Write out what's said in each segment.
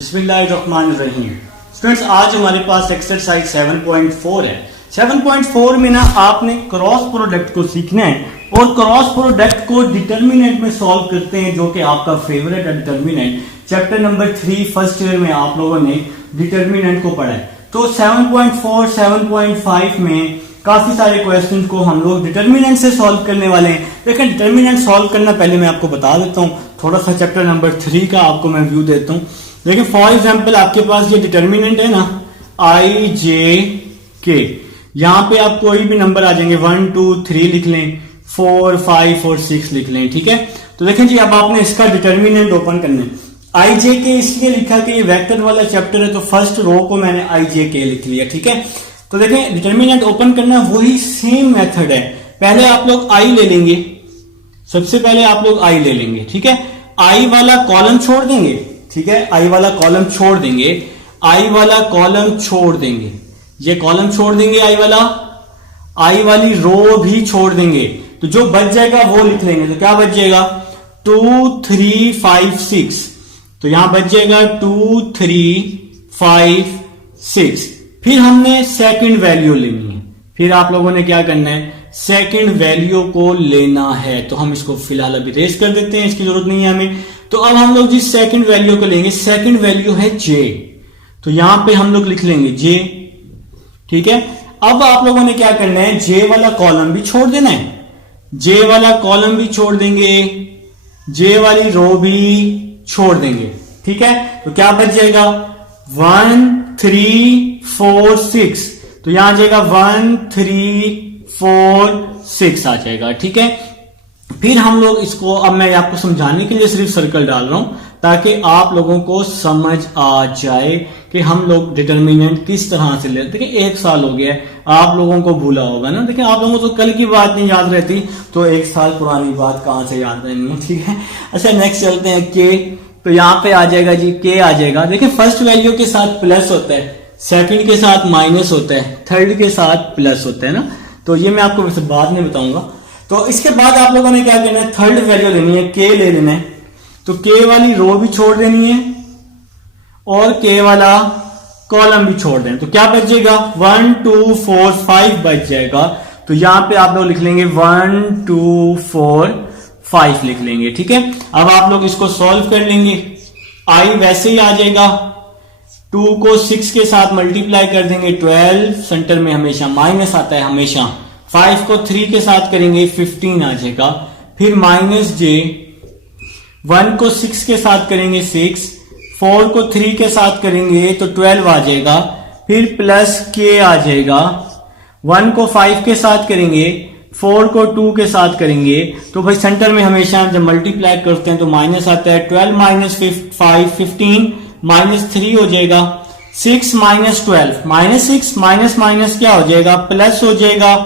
बिस्मिल्लाहिर्रहमानिर्रहीम। स्टूडेंट्स, आज हमारे पास एक्सरसाइज 7.4 है। 7.4 में ना आपने क्रॉस प्रोडक्ट को सीखना है और क्रॉस प्रोडक्ट को डिटर्मिनेंट में सॉल्व करते हैं, जो कि आपका फेवरेट है determinant. Chapter number 3 first year में आप लोगों ने डिटर्मिनेंट को पढ़ा है। तो 7.4 7.5 में काफी सारे क्वेश्चन को हम लोग डिटर्मिनेंट से सॉल्व करने वाले हैं। लेकिन डिटर्मिनेंट सॉल्व करना पहले मैं आपको बता देता हूँ, थोड़ा सा चैप्टर नंबर 3 का आपको मैं व्यू देता हूँ। देखिए फॉर एग्जाम्पल आपके पास ये डिटर्मिनेंट है ना, आई जे के। यहां पे आप कोई भी नंबर आ जाएंगे, 1 2 3 लिख लें, 4 5 और 6 लिख लें। ठीक है, तो देखें जी, अब आपने इसका डिटर्मिनेंट ओपन करना है। आई जे के इसलिए लिखा कि ये वेक्टर वाला चैप्टर है, तो फर्स्ट रो को मैंने आई जे के लिख लिया। ठीक है, तो देखें डिटर्मिनेंट ओपन करना वही सेम मेथड है। पहले आप लोग आई ले लेंगे, सबसे पहले आप लोग आई ले लेंगे। ठीक है, आई वाला कॉलम छोड़ देंगे। ठीक है, आई वाला कॉलम छोड़ देंगे, आई वाला कॉलम छोड़ देंगे, ये कॉलम छोड़ देंगे आई वाली रो भी छोड़ देंगे। तो जो बच जाएगा वो लिख लेंगे। तो क्या बच जाएगा, 2 3 5 6। तो यहां बच जाएगा 2 3 5 6। फिर हमने सेकंड वैल्यू लेनी है। फिर आप लोगों ने क्या करना है, सेकंड वैल्यू को लेना है। तो हम इसको फिलहाल अभी रेस कर देते हैं, इसकी जरूरत नहीं है हमें। तो अब हम लोग जिस सेकंड वैल्यू को लेंगे, सेकंड वैल्यू है जे, तो यहां पे हम लोग लिख लेंगे जे। ठीक है, अब आप लोगों ने क्या करना है, जे वाला कॉलम भी छोड़ देना है, जे वाला कॉलम भी छोड़ देंगे, जे वाली रो भी छोड़ देंगे। ठीक है, तो क्या बच जाएगा, 1 3 4 6। तो यहां आ जाएगा 1 3 4 6 आ जाएगा। ठीक है, फिर हम लोग इसको, अब मैं आपको समझाने के लिए सिर्फ सर्कल डाल रहा हूं ताकि आप लोगों को समझ आ जाए कि हम लोग डिटर्मिनेंट किस तरह से लेते। देखिए 1 साल हो गया है, आप लोगों को भूला होगा ना। देखिए आप लोगों को तो कल की बात नहीं याद रहती, तो 1 साल पुरानी बात कहां से याद रहनी है। ठीक है, अच्छा नेक्स्ट चलते हैं के। तो यहां पे आ जाएगा जी, के आ जाएगा। देखिए फर्स्ट वैल्यू के साथ प्लस होता है, सेकंड के साथ माइनस होता है, थर्ड के साथ प्लस होता है ना। तो ये मैं आपको वैसे बाद में बताऊंगा। तो इसके बाद आप लोगों ने क्या करना है, थर्ड वैल्यू लेनी है, के ले लेना है। तो के वाली रो भी छोड़ देनी है और के वाला कॉलम भी छोड़ देना। तो क्या बच जाएगा, 1 2 4 5 बच जाएगा। तो यहां पे आप लोग लिख लेंगे 1 2 4 5 लिख लेंगे। ठीक है, अब आप लोग इसको सॉल्व कर लेंगे। आई वैसे ही आ जाएगा, 2 को 6 के साथ मल्टीप्लाई कर देंगे 12, सेंटर में हमेशा माइनस आता है हमेशा। 5 को 3 के साथ करेंगे 15 आ जाएगा। फिर माइनस जे, 1 को 6 के साथ करेंगे 6, 4 को 3 के साथ करेंगे तो 12 आ जाएगा। फिर प्लस के आ जाएगा, 1 को 5 के साथ करेंगे, 4 को 2 के साथ करेंगे तो भाई सेंटर में हमेशा जब मल्टीप्लाई करते हैं तो माइनस आता है। 12 माइनस 5 15, माइनस 3 हो जाएगा। 6 माइनस 12, माइनस 6 माइनस माइनस क्या हो जाएगा, प्लस हो जाएगा।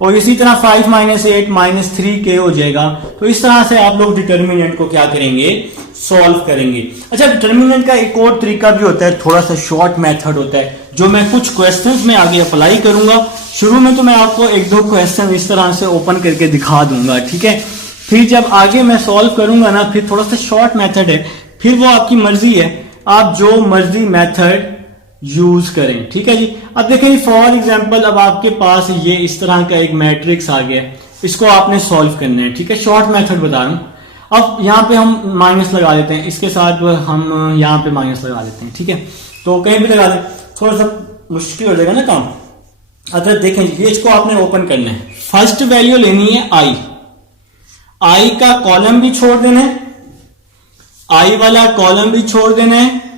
और इसी तरह 5 माइनस 8 माइनस 3 के हो जाएगा। तो इस तरह से आप लोग डिटर्मिनेंट को क्या करेंगे, सॉल्व करेंगे। अच्छा, डिटर्मिनेंट का एक और तरीका भी होता है, थोड़ा सा शॉर्ट मेथड होता है, जो मैं कुछ क्वेश्चंस में आगे अप्लाई करूंगा। शुरू में तो मैं आपको 1-2 क्वेश्चन इस तरह से ओपन करके दिखा दूंगा। ठीक है, फिर जब आगे मैं सॉल्व करूंगा ना, फिर थोड़ा सा शॉर्ट मेथड है, फिर वो आपकी मर्जी है, आप जो मर्जी मेथड यूज करें। ठीक है जी, अब देखें फॉर एग्जांपल, अब आपके पास ये इस तरह का एक मैट्रिक्स आ गया, इसको आपने सॉल्व करना है। ठीक है, शॉर्ट मेथड बता रहा हूं। अब यहां पे हम माइनस लगा देते हैं, इसके साथ हम यहां पे माइनस लगा देते हैं। ठीक है, तो कहीं भी लगा दें, थोड़ा सा मुश्किल हो जाएगा ना काम। अगर देखें ये, इसको आपने ओपन करना है, फर्स्ट वैल्यू लेनी है आई का कॉलम भी छोड़ देना है, आई वाला कॉलम भी छोड़ देना है,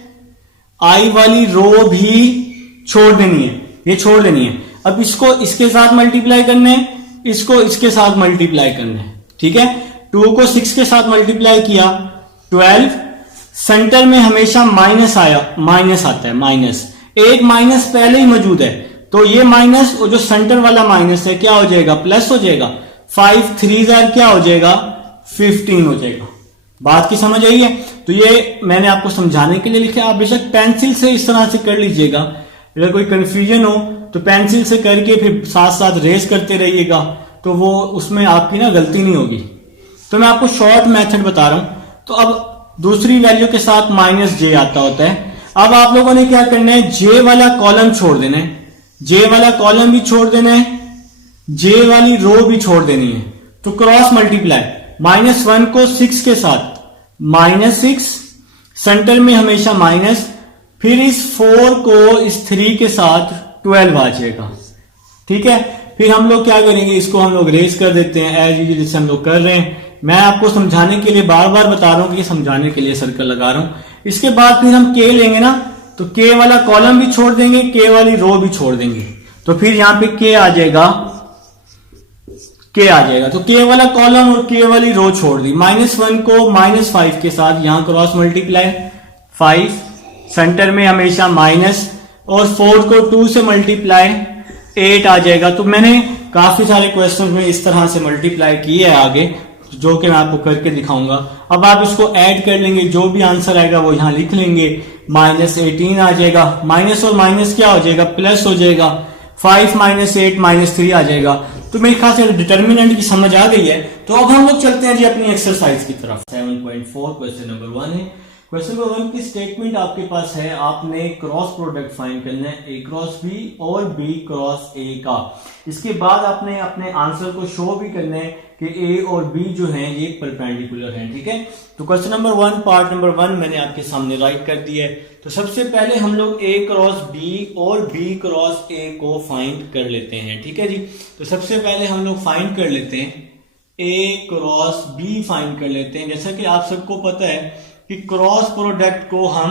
आई वाली रो भी छोड़ देनी है, ये छोड़ देनी है। अब इसको इसके साथ मल्टीप्लाई करना है, इसको इसके साथ मल्टीप्लाई करना है। ठीक है, 2 को 6 के साथ मल्टीप्लाई किया 12, सेंटर में हमेशा माइनस आता है, माइनस एक माइनस पहले ही मौजूद है, तो ये माइनस और जो सेंटर वाला माइनस है क्या हो जाएगा, प्लस हो जाएगा। 5 3 क्या हो जाएगा, 15 हो जाएगा। बात की समझ आई है। तो ये मैंने आपको समझाने के लिए लिखा, आप बेशक पेंसिल से इस तरह से कर लीजिएगा। अगर कोई कंफ्यूजन हो तो पेंसिल से करके फिर साथ साथ रेस करते रहिएगा, तो वो उसमें आपकी ना गलती नहीं होगी। तो मैं आपको शॉर्ट मेथड बता रहा हूं। तो अब दूसरी वैल्यू के साथ माइनस जे आता होता है, अब आप लोगों ने क्या करना है, जे वाला कॉलम छोड़ देना है, जे वाला कॉलम भी छोड़ देना है, जे वाली रो भी छोड़ देनी है। तो क्रॉस मल्टीप्लाई -1 को 6 के साथ -6, सेंटर में हमेशा माइनस, फिर इस 4 को इस 3 के साथ 12 आ जाएगा। ठीक है, फिर हम लोग क्या करेंगे, इसको हम लोग रेस कर देते हैं एज यूजुअल जैसे हम लोग कर रहे हैं। मैं आपको समझाने के लिए बार बार बता रहा हूं कि समझाने के लिए सर्कल लगा रहा हूं। इसके बाद फिर हम के लेंगे ना, तो के वाला कॉलम भी छोड़ देंगे, के वाली रो भी छोड़ देंगे, तो फिर यहां पे के आ जाएगा, के आ जाएगा। तो के वाला कॉलम और के वाली रो छोड़ दी। -1 को -5 के साथ यहां क्रॉस मल्टीप्लाई 5, सेंटर में हमेशा माइनस, और 4 को 2 से मल्टीप्लाई 8 आ जाएगा। तो मैंने काफी सारे क्वेश्चन में इस तरह से मल्टीप्लाई किए है आगे, जो कि मैं आपको करके दिखाऊंगा। अब आप इसको ऐड कर लेंगे, जो भी आंसर आएगा वो यहां लिख लेंगे। -18 आ जाएगा, माइनस और माइनस क्या हो जाएगा, प्लस हो जाएगा। 5 - 8 -3 आ जाएगा। तो मेरे ख्याल से डिटर्मिनेंट की समझ आ गई है। तो अब हम लोग चलते हैं जी अपनी एक्सरसाइज की तरफ। 7.4 क्वेश्चन नंबर 1 है। क्वेश्चन नंबर 1 की स्टेटमेंट आपके पास है, आपने क्रॉस प्रोडक्ट फाइंड करना है ए क्रॉस बी और बी क्रॉस ए का। इसके बाद आपने अपने आंसर को शो भी करना है कि ए और बी जो हैं ये परपेंडिकुलर हैं। ठीक है, तो क्वेश्चन नंबर 1 पार्ट नंबर 1 मैंने आपके सामने राइट कर दिया है। तो सबसे पहले हम लोग ए क्रॉस बी और बी क्रॉस ए को फाइंड कर लेते हैं। ठीक है जी, तो सबसे पहले हम लोग फाइंड कर लेते हैं ए क्रॉस बी फाइंड कर लेते हैं। जैसा कि आप सबको पता है कि क्रॉस प्रोडक्ट को हम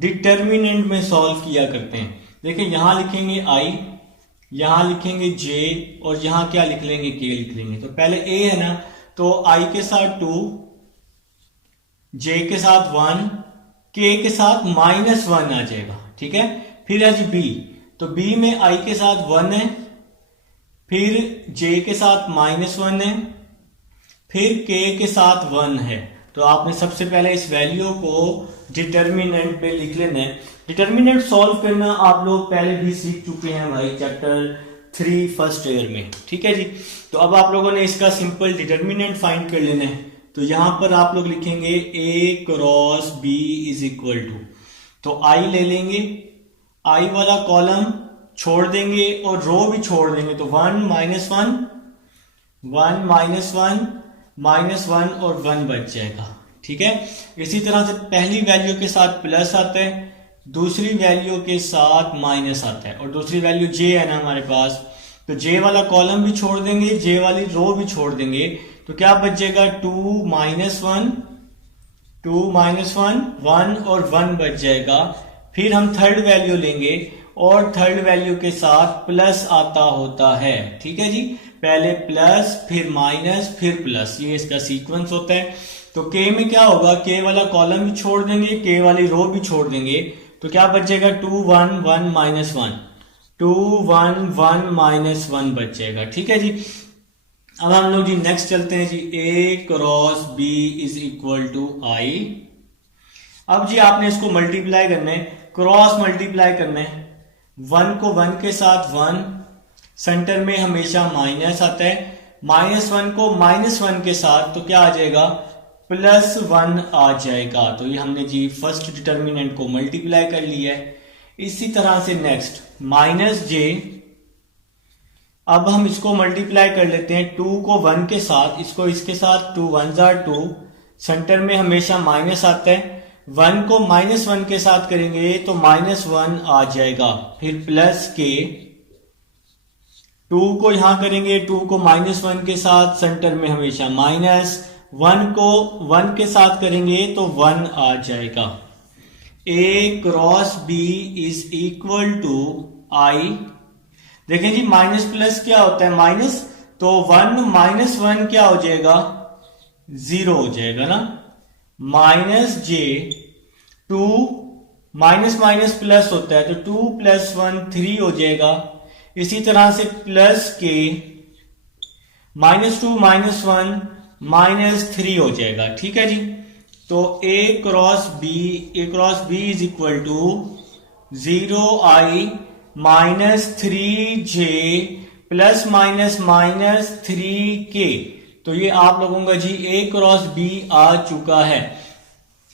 डिटर्मिनेंट में सॉल्व किया करते हैं। देखिए यहां लिखेंगे आई, यहां लिखेंगे जे, और यहां क्या लिख लेंगे, के लिख लेंगे। तो पहले ए है ना, तो आई के साथ 2, जे के साथ 1, के के साथ -1 आ जाएगा। ठीक है, फिर है जी बी, तो बी में आई के साथ 1 है, फिर जे के साथ -1 है, फिर के के साथ 1 है। तो आपने सबसे पहले इस वैल्यू को डिटर्मिनेंट पे लिख लेना है। डिटर्मिनेंट सॉल्व करना आप लोग पहले भी सीख चुके हैं भाई, चैप्टर 3 फर्स्ट ईयर में। ठीक है जी, तो अब आप लोगों ने इसका सिंपल डिटर्मिनेंट फाइंड कर लेना है। तो यहां पर आप लोग लिखेंगे A cross B is equal to, तो आई ले लेंगे, आई वाला कॉलम छोड़ देंगे और रो भी छोड़ देंगे। तो 1 - 1 -1 -1 और 1 बच जाएगा। ठीक है, इसी तरह से पहली वैल्यू के साथ प्लस आता है, दूसरी वैल्यू के साथ माइनस आता है, और दूसरी वैल्यू जे है ना हमारे पास, तो जे वाला कॉलम भी छोड़ देंगे, जे वाली रो भी छोड़ देंगे। तो क्या बच जाएगा, 2 - 1 2 - 1 और 1 बच जाएगा। फिर हम थर्ड वैल्यू लेंगे और थर्ड वैल्यू के साथ प्लस आता होता है। ठीक है जी, पहले प्लस फिर माइनस फिर प्लस, ये इसका सीक्वेंस होता है। तो के में क्या होगा, के वाला कॉलम भी छोड़ देंगे, के वाली रो भी छोड़ देंगे। तो क्या बच जाएगा, 2 1 1 -1 2 1 1 -1 बच जाएगा। ठीक है जी, अब हम लोग जी नेक्स्ट चलते हैं जी, A cross B is equal to I. अब जी आपने इसको मल्टीप्लाई करना है, क्रॉस मल्टीप्लाई करना है। 1 को 1 के साथ 1, सेंटर में हमेशा माइनस आता है, -1 को -1 के साथ, तो क्या आ जाएगा, +1 आ जाएगा। तो ये हमने जी फर्स्ट डिटर्मिनेंट को मल्टीप्लाई कर लिया है। इसी तरह से नेक्स्ट -j, अब हम इसको मल्टीप्लाई कर लेते हैं 2 को 1 के साथ, इसको इसके साथ, 2 1s are 2, सेंटर में हमेशा माइनस आता है। 1 को -1 के साथ करेंगे तो -1 आ जाएगा, फिर प्लस के, 2 को यहां करेंगे, 2 को -1 के साथ, सेंटर में हमेशा माइनस, 1 को 1 के साथ करेंगे तो 1 आ जाएगा। A cross B is equal to I. देखें जी, माइनस प्लस क्या होता है, माइनस, तो 1 - 1 क्या हो जाएगा, 0 हो जाएगा ना। -j, 2 माइनस प्लस होता है, तो 2 + 1 3 हो जाएगा। इसी तरह से प्लस के, -2 -1 -3 हो जाएगा। ठीक है जी, तो A cross B is equal to 0i -3j ± -3k। तो ये आप लोगों का जी ए क्रॉस बी आ चुका है।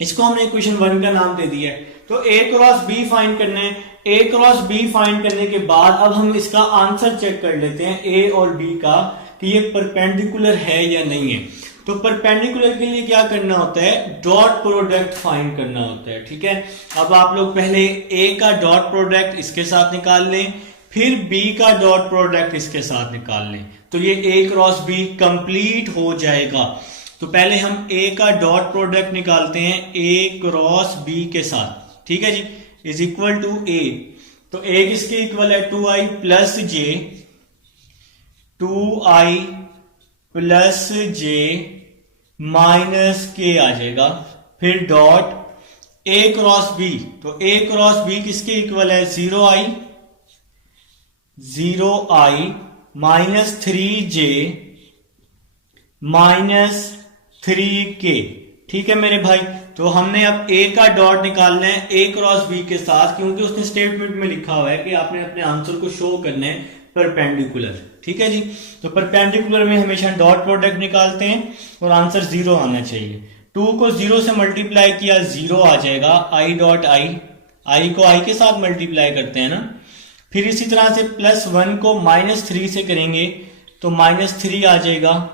इसको हमने इक्वेशन 1 का नाम दे दिया है। तो ए क्रॉस बी फाइंड करना है। ए क्रॉस बी फाइंड करने के बाद अब हम इसका आंसर चेक कर लेते हैं ए और बी का कि ये परपेंडिकुलर है या नहीं है। तो परपेंडिकुलर के लिए क्या करना होता है, डॉट प्रोडक्ट फाइंड करना होता है। ठीक है, अब आप लोग पहले ए का डॉट प्रोडक्ट इसके साथ निकाल लें, फिर बी का डॉट प्रोडक्ट इसके साथ निकाल लें, तो ये ए क्रॉस बी कंप्लीट हो जाएगा। तो पहले हम ए का डॉट प्रोडक्ट निकालते हैं ए क्रॉस बी के साथ। ठीक है जी, इज इक्वल टू ए, तो ए किसके इक्वल है, 2i प्लस जे, 2i प्लस जे माइनस के आ जाएगा, फिर डॉट ए क्रॉस बी, तो ए क्रॉस बी किसके इक्वल है, 0i minus 3j minus 3k। ठीक है मेरे भाई, तो हमने अब ए का डॉट निकालना है ए क्रॉस बी के साथ, क्योंकि उसने स्टेटमेंट में लिखा हुआ है कि आपने अपने आंसर को शो करना है परपेंडिकुलर। ठीक है जी, तो परपेंडिकुलर में हमेशा डॉट प्रोडक्ट निकालते हैं और आंसर 0 आना चाहिए। 2 को 0 से मल्टीप्लाई किया 0 आ जाएगा, i डॉट आई को i के साथ मल्टीप्लाई करते हैं ना, फिर इसी तरह से प्लस 1 को माइनस 3 से करेंगे तो माइनस 3 आ जाएगा,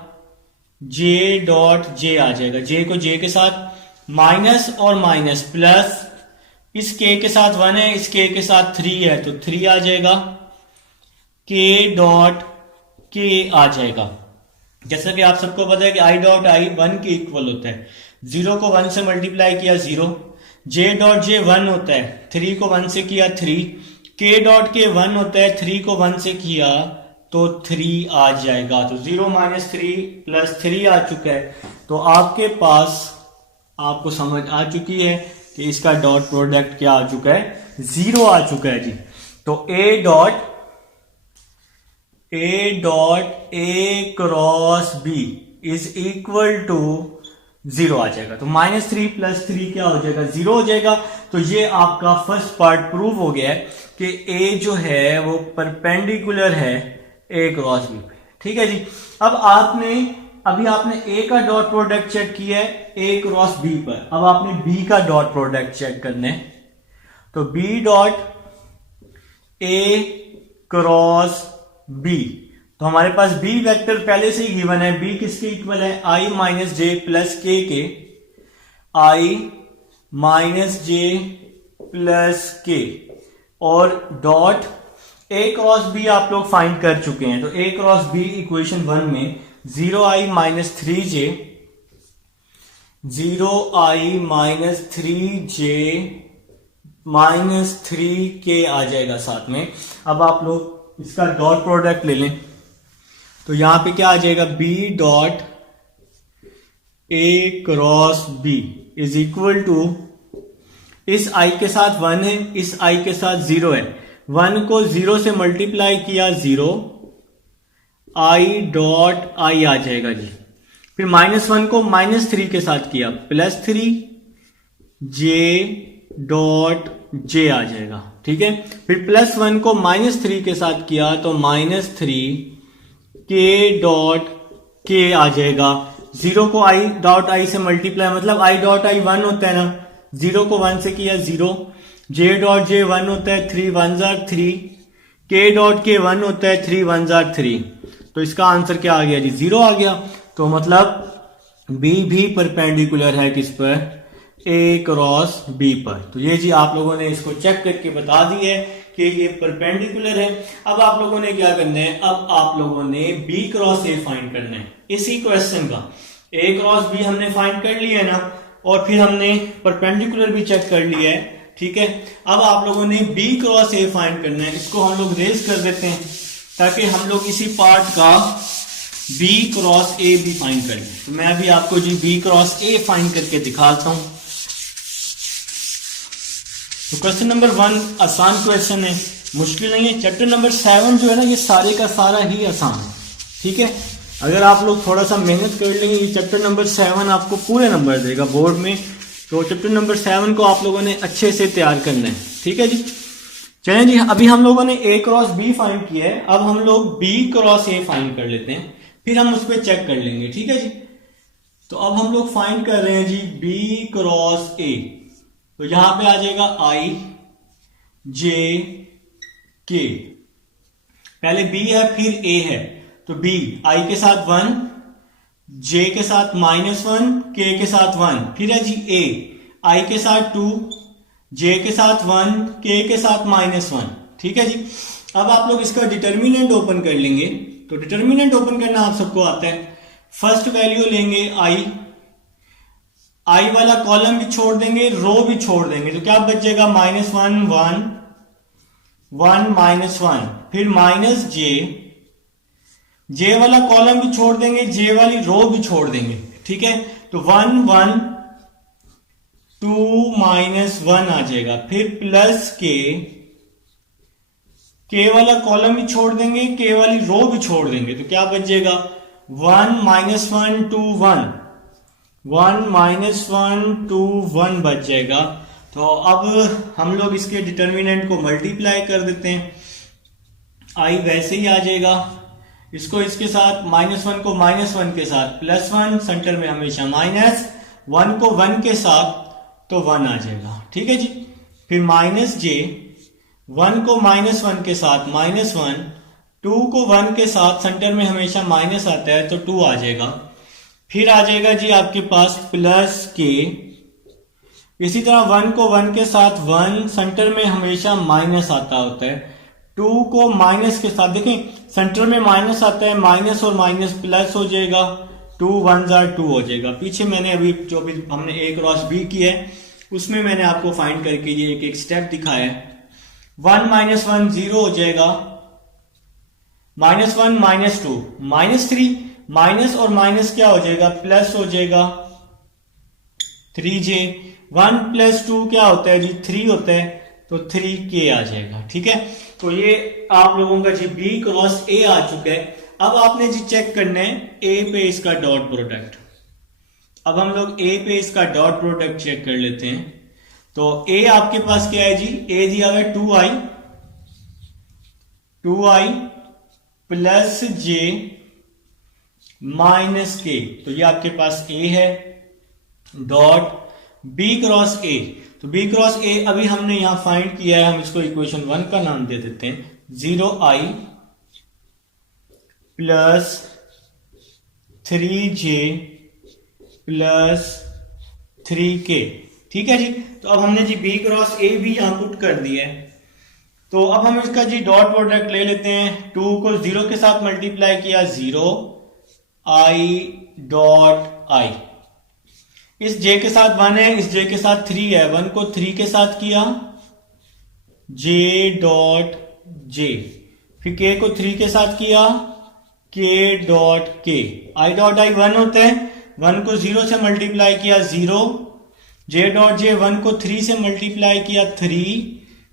j डॉट जे आ जाएगा, j को j के साथ माइनस और माइनस प्लस, इस k के साथ 1 है, इस k के साथ 3 है तो 3 आ जाएगा, k डॉट k आ जाएगा। जैसा कि आप सबको पता है कि i डॉट आई 1 के इक्वल होता है, 0 को 1 से मल्टीप्लाई किया 0, j डॉट जे 1 होता है, 3 को 1 से किया 3, k डॉट के 1 होता है, 3 को 1 से किया तो 3 आ जाएगा। तो 0 माइनस 3 प्लस 3 आ चुका है, तो आपके पास आपको समझ आ चुकी है कि इसका डॉट प्रोडक्ट क्या आ चुका है, 0 आ चुका है जी। तो A dot A cross B is equal to 0 आ जाएगा। तो -3 प्लस 3 क्या हो जाएगा, 0 हो जाएगा। तो ये आपका फर्स्ट पार्ट प्रूव हो गया है कि ए जो है वो परपेंडिकुलर है ए क्रॉस बी पे। ठीक है जी, अब अभी आपने ए का डॉट प्रोडक्ट चेक किया है ए क्रॉस बी पर, अब आपने बी का डॉट प्रोडक्ट चेक करना है। तो B dot A cross B, तो हमारे पास बी वेक्टर पहले से ही गिवन है, बी किसके इक्वल है, i minus J plus K, i minus J plus K, और डॉट ए क्रॉस बी आप लोग फाइंड कर चुके हैं। तो ए क्रॉस बी इक्वेशन 1 में 0i minus 3j, 0i minus 3j minus 3k आ जाएगा साथ में। अब आप लोग इसका डॉट प्रोडक्ट ले लें, तो यहां पे क्या आ जाएगा, b dot A cross B is equal to, इस i के साथ 1 है, इस i के साथ 0 है, 1 को 0 से मल्टीप्लाई किया 0, i डॉट i आ जाएगा जी। फिर -1 को -3 के साथ किया +3 j डॉट j आ जाएगा। ठीक है, फिर +1 को -3 के साथ किया तो -3 k डॉट k आ जाएगा। 0 को i डॉट i से मल्टीप्लाई, मतलब i डॉट i 1 होता है ना, 0 को 1 से किया 0, j डॉट j 1 होता है, 3 1s are 3, k dot k 1 होता है, 3 1s are 3, तो इसका आंसर क्या आ गया जी, 0 आ गया। तो मतलब b भी परपेंडिकुलर है किस पर, ए क्रॉस बी पर। तो ये जी आप लोगों ने इसको चेक करके बता दी है कि ये परपेंडिकुलर है। अब आप लोगों ने क्या करना है, अब आप लोगों ने बी क्रॉस ए फाइंड करना है इसी क्वेश्चन का। ए क्रॉस बी हमने फाइंड कर लिया है ना, और फिर हमने परपेंडिकुलर भी चेक कर लिया है। ठीक है, अब आप लोगों ने बी क्रॉस ए फाइंड करना है। इसको हम लोग रेज कर देते हैं ताकि हम लोग इसी पार्ट का बी क्रॉस ए भी फाइंड करें। तो मैं अभी आपको जी बी क्रॉस ए फाइंड करके दिखाता हूं। तो क्वेश्चन नंबर 1 आसान क्वेश्चन है, मुश्किल नहीं है। चैप्टर नंबर 7 जो है ना, ये सारे का सारा ही आसान है। ठीक है, अगर आप लोग थोड़ा सा मेहनत कर लेंगे, ये चैप्टर नंबर 7 आपको पूरे नंबर देगा बोर्ड में। तो चैप्टर नंबर 7 को आप लोगों ने अच्छे से तैयार करना है। ठीक है जी, चलें जी, अभी हम लोगों ने ए क्रॉस बी फाइंड किया है, अब हम लोग बी क्रॉस ए फाइंड कर लेते हैं, फिर हम उस पर चेक कर लेंगे। ठीक है जी, तो अब हम लोग फाइंड कर रहे हैं जी बी क्रॉस ए। तो यहां पे आ जाएगा आई जे के, पहले बी है फिर ए है, तो बी आई के साथ 1, जे के साथ -1, के के साथ 1, फिर है जी ए आई के साथ 2, जे के साथ 1, के के साथ -1। ठीक है जी। अब आप लोग इसका डिटर्मिनेंट ओपन कर लेंगे, तो डिटर्मिनेंट ओपन करना आप सबको आता है। फर्स्ट वैल्यू लेंगे आई वाला कॉलम भी छोड़ देंगे, रो भी छोड़ देंगे, तो क्या बचेगा -1 1 1 -1, फिर माइनस जे वाला कॉलम भी छोड़ देंगे, जे वाली रो भी छोड़ देंगे। ठीक है, तो 1 1 2 -1 आ जाएगा, फिर प्लस के वाला कॉलम भी छोड़ देंगे, के वाली रो भी छोड़ देंगे, तो क्या बचेगा 1 -1 2 1 1 -1 2 1 बच जाएगा। तो अब हम लोग इसके डिटर्मिनेंट को मल्टीप्लाई कर देते हैं, आई वैसे ही आ जाएगा, इसको इसके साथ -1 को -1 के साथ +1, सेंटर में हमेशा -1 को 1 के साथ तो 1 आ जाएगा। ठीक है जी, फिर -j 1 को -1 के साथ -1, 2 को 1 के साथ सेंटर में हमेशा माइनस आता है तो 2 आ जाएगा, फिर आ जाएगा जी आपके पास प्लस के, इसी तरह 1 को 1 के साथ 1, सेंटर में हमेशा माइनस आता होता है, 2 को माइनस के साथ देखें सेंटर में माइनस आता है, माइनस और माइनस प्लस हो जाएगा, 2 1 2 हो जाएगा। पीछे मैंने अभी जो भी हमने A क्रॉस B किया है उसमें मैंने आपको फाइंड करके ये एक स्टेप दिखाया है। 1 -1 0 हो जाएगा, -1 -2 -3, माइनस और माइनस क्या हो जाएगा प्लस हो जाएगा 3j, 1 + 2 क्या होता है जी 3 होता है, तो 3k आ जाएगा। ठीक है, तो ये आप लोगों का जी B क्रॉस A आ चुका है। अब आपने जी चेक करना है A पे इसका डॉट प्रोडक्ट। अब हम लोग A पे इसका डॉट प्रोडक्ट चेक कर लेते हैं। तो A आपके पास क्या है जी, A दिया हुआ है 2i plus j minus k, तो ये आपके पास A है, डॉट B क्रॉस A। तो B क्रॉस A अभी हमने यहां फाइंड किया है, हम इसको इक्वेशन 1 का नाम दे देते हैं, 0i plus 3j plus 3k। ठीक है जी, तो अब हमने जी B क्रॉस A भी यहां पुट कर दिया है। तो अब हम इसका जी डॉट प्रोडक्ट ले लेते हैं, 2 को 0 के साथ मल्टीप्लाई किया 0 i डॉट i, इस j के साथ 1 है, इस j के साथ 3 है, 1 को 3 के साथ किया j डॉट j, फिर k को 3 के साथ किया k dot k, i dot i 1 होता है, 1 को 0 से मल्टीप्लाई किया 0, j डॉट j 1 को 3 से मल्टीप्लाई किया 3,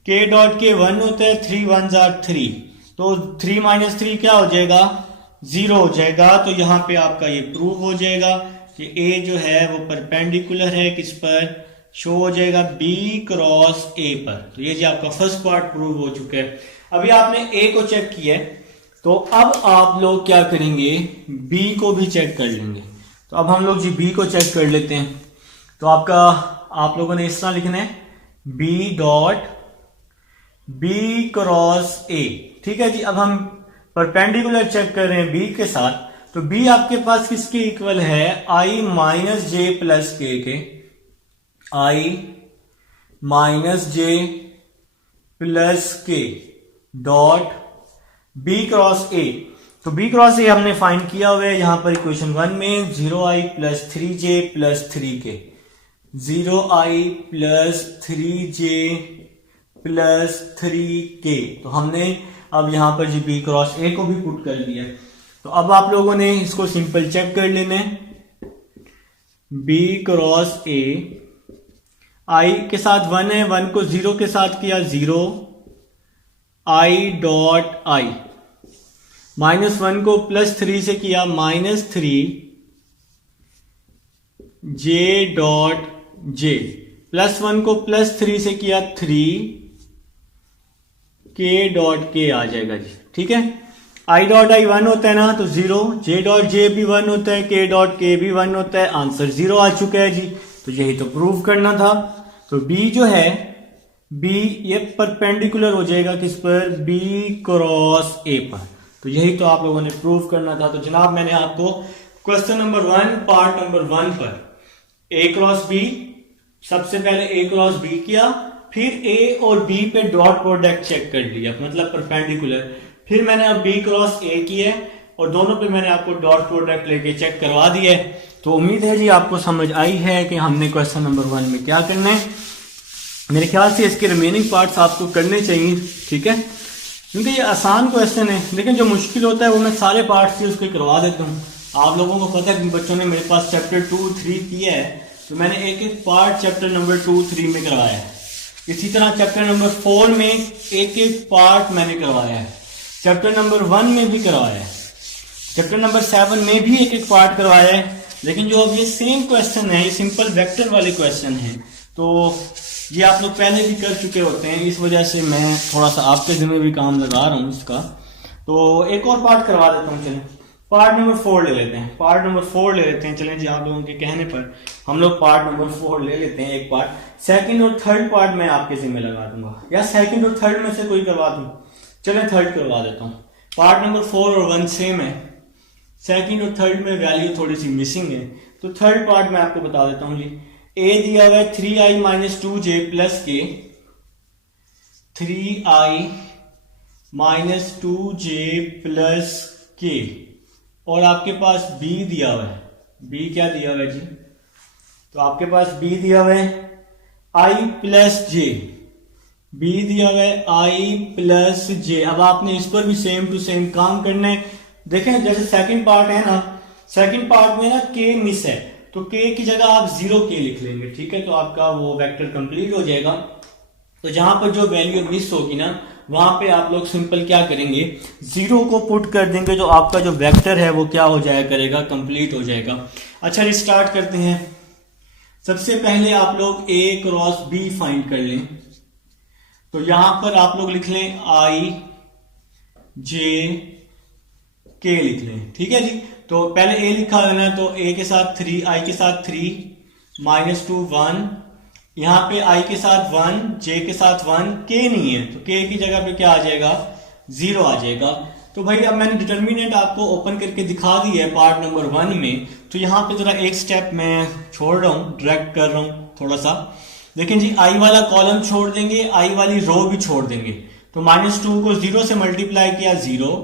k डॉट k 1 होता है, 3 1 3, तो 3 - 3 क्या हो जाएगा 0 हो जाएगा। तो यहां पे आपका ये प्रूव हो जाएगा कि A जो है वो परपेंडिकुलर है किस पर, शो हो जाएगा B क्रॉस A पर। तो ये जी आपका फर्स्ट पार्ट प्रूव हो चुका है। अभी आपने A को चेक किया है, तो अब आप लोग क्या करेंगे B को भी चेक कर लेंगे। तो अब हम लोग जी B को चेक कर लेते हैं। तो आप लोगों ने इस तरह लिखना है B dot B cross A। ठीक है जी, अब हम परपेंडिकुलर चेक कर रहे हैं B के साथ, तो B आपके पास किसके इक्वल है, I minus j plus k के, I minus j plus k dot B cross A। तो B क्रॉस A हमने फाइंड किया हुआ है यहां पर इक्वेशन 1 में, 0i plus 3j plus 3k, 0i plus 3j plus 3k। तो हमने अब यहां पर जी B क्रॉस A को भी पुट कर दिया। तो अब आप लोगों ने इसको सिंपल चेक कर लेना है, B क्रॉस A I के साथ 1 है, 1 को 0 के साथ किया 0, I डॉट I, -1 को +3 से किया -3, J डॉट J, +1 को +3 से किया 3, K डॉट K आ जाएगा जी। ठीक है, I डॉट I 1 होता है ना, तो 0, J डॉट J भी 1 होता है, K डॉट K भी 1 होता है, आंसर 0 आ चुका है जी। तो यही तो प्रूव करना था। तो बी जो है बी ये परपेंडिकुलर हो जाएगा किस पर, बी क्रॉस ए पर। तो यही तो आप लोगों ने प्रूव करना था। तो जनाब मैंने आपको क्वेश्चन नंबर 1 पार्ट नंबर 1 पर ए क्रॉस बी, सबसे पहले ए क्रॉस बी किया, फिर ए और बी पे डॉट प्रोडक्ट चेक कर लिया, मतलब परपेंडिकुलर, फिर मैंने अब बी क्रॉस ए किया और दोनों पे मैंने आपको डॉट प्रोडक्ट लेके चेक करवा दिया है। तो उम्मीद है जी आपको समझ आई है कि हमने क्वेश्चन नंबर 1 में क्या करना है। मेरे ख्याल से इसके रिमेनिंग पार्ट्स आपको करने चाहिए, ठीक है, क्योंकि ये आसान क्वेश्चन है, लेकिन जो मुश्किल होता है वो मैं सारे पार्ट्स से उसको करवा देता हूँ। आप लोगों को पता है कि बच्चों ने मेरे पास चैप्टर 2, 3 किया है, तो मैंने एक एक पार्ट चैप्टर नंबर 2, 3 में करवाया है। इसी तरह चैप्टर नंबर 4 में एक एक पार्ट मैंने करवाया है, चैप्टर नंबर 1 में भी करवाया है, चैप्टर नंबर 7 में भी एक एक पार्ट करवाया है। लेकिन जो अब ये सेम क्वेश्चन है, ये सिंपल वेक्टर वाले क्वेश्चन है, तो ये आप लोग पहले भी कर चुके होते हैं, इस वजह से मैं थोड़ा सा आपके जिम्मे भी काम लगा रहा हूँ इसका। तो एक और पार्ट करवा देता हूँ, चलें पार्ट नंबर 4 ले लेते हैं, पार्ट नंबर 4 ले लेते हैं। चलें जी, आप लोगों के कहने पर हम लोग पार्ट नंबर 4 ले लेते हैं। एक पार्ट, सेकंड और थर्ड पार्ट मैं आपके जिम्मे लगा दूंगा, या सेकंड और थर्ड में से कोई करवा दूं। चलें थर्ड करवा देता हूँ। पार्ट नंबर 4 और 1 सेम है, सेकंड और थर्ड में वैल्यू थोड़ी सी मिसिंग है, तो थर्ड पार्ट मैं आपको बता देता हूँ जी। ए दिया हुआ है 3i - 2j प्लस के, 3i - 2j प्लस के, और आपके पास b दिया हुआ है, b क्या दिया हुआ है जी, तो आपके पास b दिया हुआ है i प्लस j, b दिया हुआ है i प्लस j। अब आपने इस पर भी सेम टू सेम काम करना है। देखें जैसे सेकंड पार्ट है ना, सेकंड पार्ट में ना k मिस है, तो k की जगह आप 0k लिख लेंगे, ठीक है, तो आपका वो वेक्टर कंप्लीट हो जाएगा। तो जहां पर जो वैल्यू मिस होगी ना, वहां पे आप लोग सिंपल क्या करेंगे, 0 को पुट कर देंगे, तो आपका जो वेक्टर है वो क्या हो जाया करेगा, कंप्लीट हो जाएगा। अच्छा रिस्टार्ट करते हैं। सबसे पहले आप लोग a क्रॉस b फाइंड कर लें, तो यहां पर आप लोग लिख लें i j k लिख लें, ठीक है जी। तो पहले a लिखा है ना, तो a के साथ 3, i के साथ 3 - 2 1, यहां पे i के साथ 1, j के साथ 1, k नहीं है, तो k की जगह पे क्या आ जाएगा, 0 आ जाएगा। तो भाई अब मैंने डिटर्मिनेंट आपको ओपन करके दिखा दी है पार्ट नंबर 1 में, तो यहां पे जरा एक स्टेप मैं छोड़ रहा हूं, ड्रैग कर रहा हूं थोड़ा सा। देखें जी, i वाला कॉलम छोड़ देंगे, i वाली रो भी छोड़ देंगे, तो -2 को 0 से मल्टीप्लाई किया 0,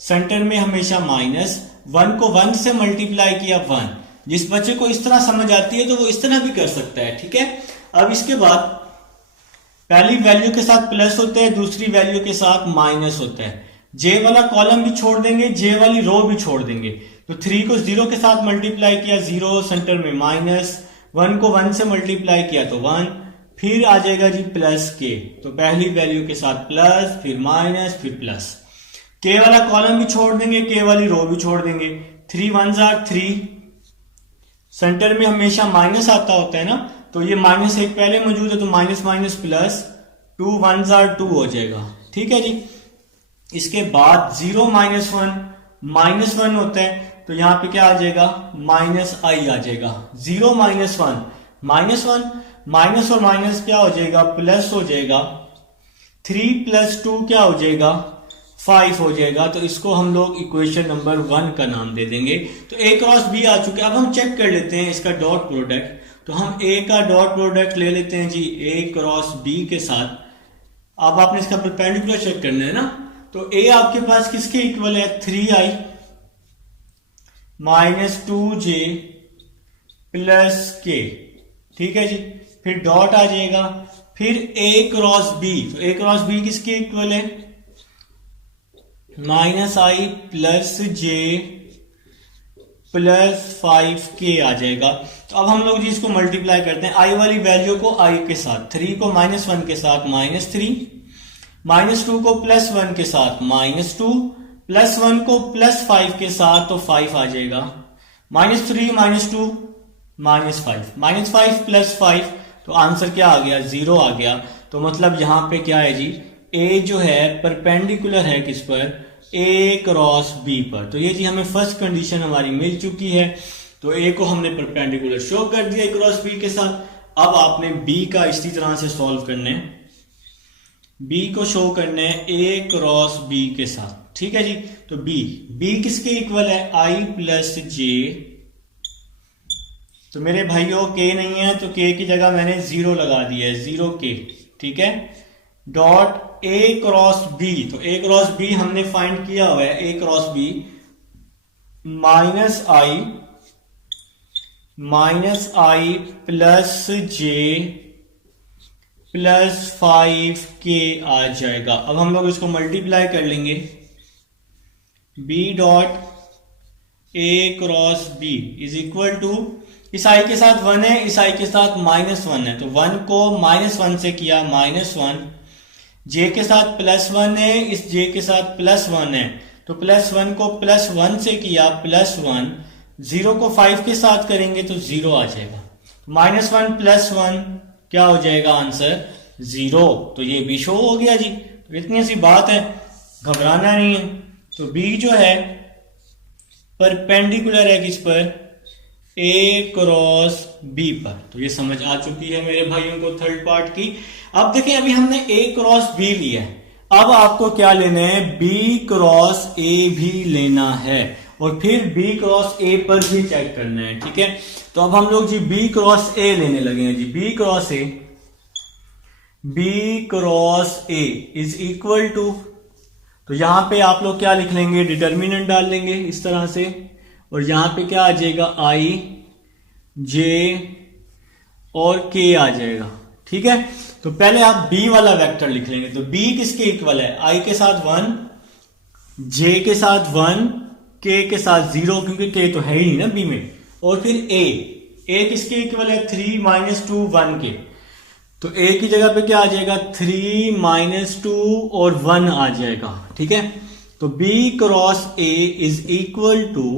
सेंटर में हमेशा माइनस, 1 को 1 से मल्टीप्लाई किया 1। जिस बच्चे को इस तरह समझ आती है तो वो इस तरह भी कर सकता है, ठीक है। अब इसके बाद पहली वैल्यू के साथ प्लस होता है, दूसरी वैल्यू के साथ माइनस होता है। जे वाला कॉलम भी छोड़ देंगे, जे वाली रो भी छोड़ देंगे, तो 3 को 0 के साथ मल्टीप्लाई किया 0, सेंटर में माइनस, 1 को 1 से मल्टीप्लाई किया तो 1, फिर आ जाएगा जी प्लस के, तो पहली वैल्यू के साथ प्लस, फिर माइनस, फिर प्लस। के वाला कॉलम भी छोड़ देंगे, के वाली रो भी छोड़ देंगे, 3 1s are 3, सेंटर में हमेशा माइनस आता होता है ना, तो ये माइनस एक पहले मौजूद है, तो minus minus plus, 2 1s are 2 हो जाएगा, ठीक है जी। इसके बाद 0 - 1 होता है, तो यहां पे क्या आ जाएगा, -i आ जाएगा। 0 - 1 -1, माइनस और माइनस क्या हो जाएगा, प्लस हो जाएगा। 3 + 2 क्या हो जाएगा, 5 हो जाएगा। तो इसको हम लोग इक्वेशन नंबर 1 का नाम दे देंगे। तो a क्रॉस b आ चुके। अब हम चेक कर लेते हैं इसका डॉट प्रोडक्ट। तो हम a का डॉट प्रोडक्ट ले लेते हैं जी a क्रॉस b के साथ। अब आपने इसका परपेंडिकुलर चेक करना है ना, तो a आपके पास किसके इक्वल है, 3i - 2j प्लस k, ठीक है जी। फिर डॉट आ जाएगा, फिर a क्रॉस b, तो a क्रॉस b किसके इक्वल है, -i plus j plus 5k आ जाएगा। तो अब हम लोग जी इसको मल्टीप्लाई करते हैं, i वाली वैल्यू को i के साथ, 3 को -1 के साथ -3, -2 को +1 के साथ -2, +1 को +5 के साथ तो 5 आ जाएगा, -3 -2 -5, -5 + 5, तो आंसर क्या आ गया, 0 आ गया। तो मतलब यहां पे क्या है जी, a जो है परपेंडिकुलर है किस पर, a क्रॉस b पर। तो ये जी हमें फर्स्ट कंडीशन हमारी मिल चुकी है। तो a को हमने परपेंडिकुलर शो कर दिया a क्रॉस b के साथ। अब आपने बी का इसी तरह से सॉल्व करना है, बी को शो करना है ए क्रॉस बी के साथ, ठीक है जी। तो बी किसके इक्वल है, आई प्लस जे। तो मेरे भाइयों के नहीं है तो के की जगह मैंने 0 लगा दिया है, 0 के, ठीक है। डॉट ए क्रॉस बी, तो ए क्रॉस बी हमने फाइंड किया हुआ है, ए क्रॉस बी माइनस आई प्लस जे प्लस 5 के आ जाएगा। अब हम लोग इसको मल्टीप्लाई कर लेंगे, B dot A cross B is equal to, इस आई के साथ 1 है, इस आई के साथ -1 है, तो 1 को -1 से किया -1, जे के साथ +1 है, इस जे के साथ +1 है, तो +1 को +1 से किया +1, 0 को 5 के साथ करेंगे तो 0 आ जाएगा। -1 + 1 क्या हो जाएगा आंसर, 0। तो ये भी शो हो गया जी। तो इतनी सी बात है, घबराना नहीं है। तो बी जो है परपेंडिकुलर है किस पर, ए क्रॉस बी पर। तो ये समझ आ चुकी है मेरे भाइयों को थर्ड पार्ट की। अब देखें, अभी हमने ए क्रॉस बी लिया है, अब आपको क्या लेना है, बी क्रॉस ए भी लेना है, और फिर बी क्रॉस ए पर भी चेक करना है, ठीक है। तो अब हम लोग जी बी क्रॉस ए लेने लगे हैं जी। B cross A is equal to, तो यहां पे आप लोग क्या लिख लेंगे, डिटर्मिनेंट डाल लेंगे इस तरह से, और यहां पे क्या आ जाएगा, आई जे और के आ जाएगा, ठीक है। तो पहले आप बी वाला वेक्टर लिख लेंगे। तो बी किसके इक्वल है, आई के साथ 1, जे के साथ 1, के के साथ 0, क्योंकि के तो है ही नहीं ना बी में, और फिर ए किसके इक्वल है, 3 - 2 1 के। तो ए की जगह पे क्या आ जाएगा, 3 - 2 और 1 आ जाएगा, ठीक है। तो B cross A is equal to,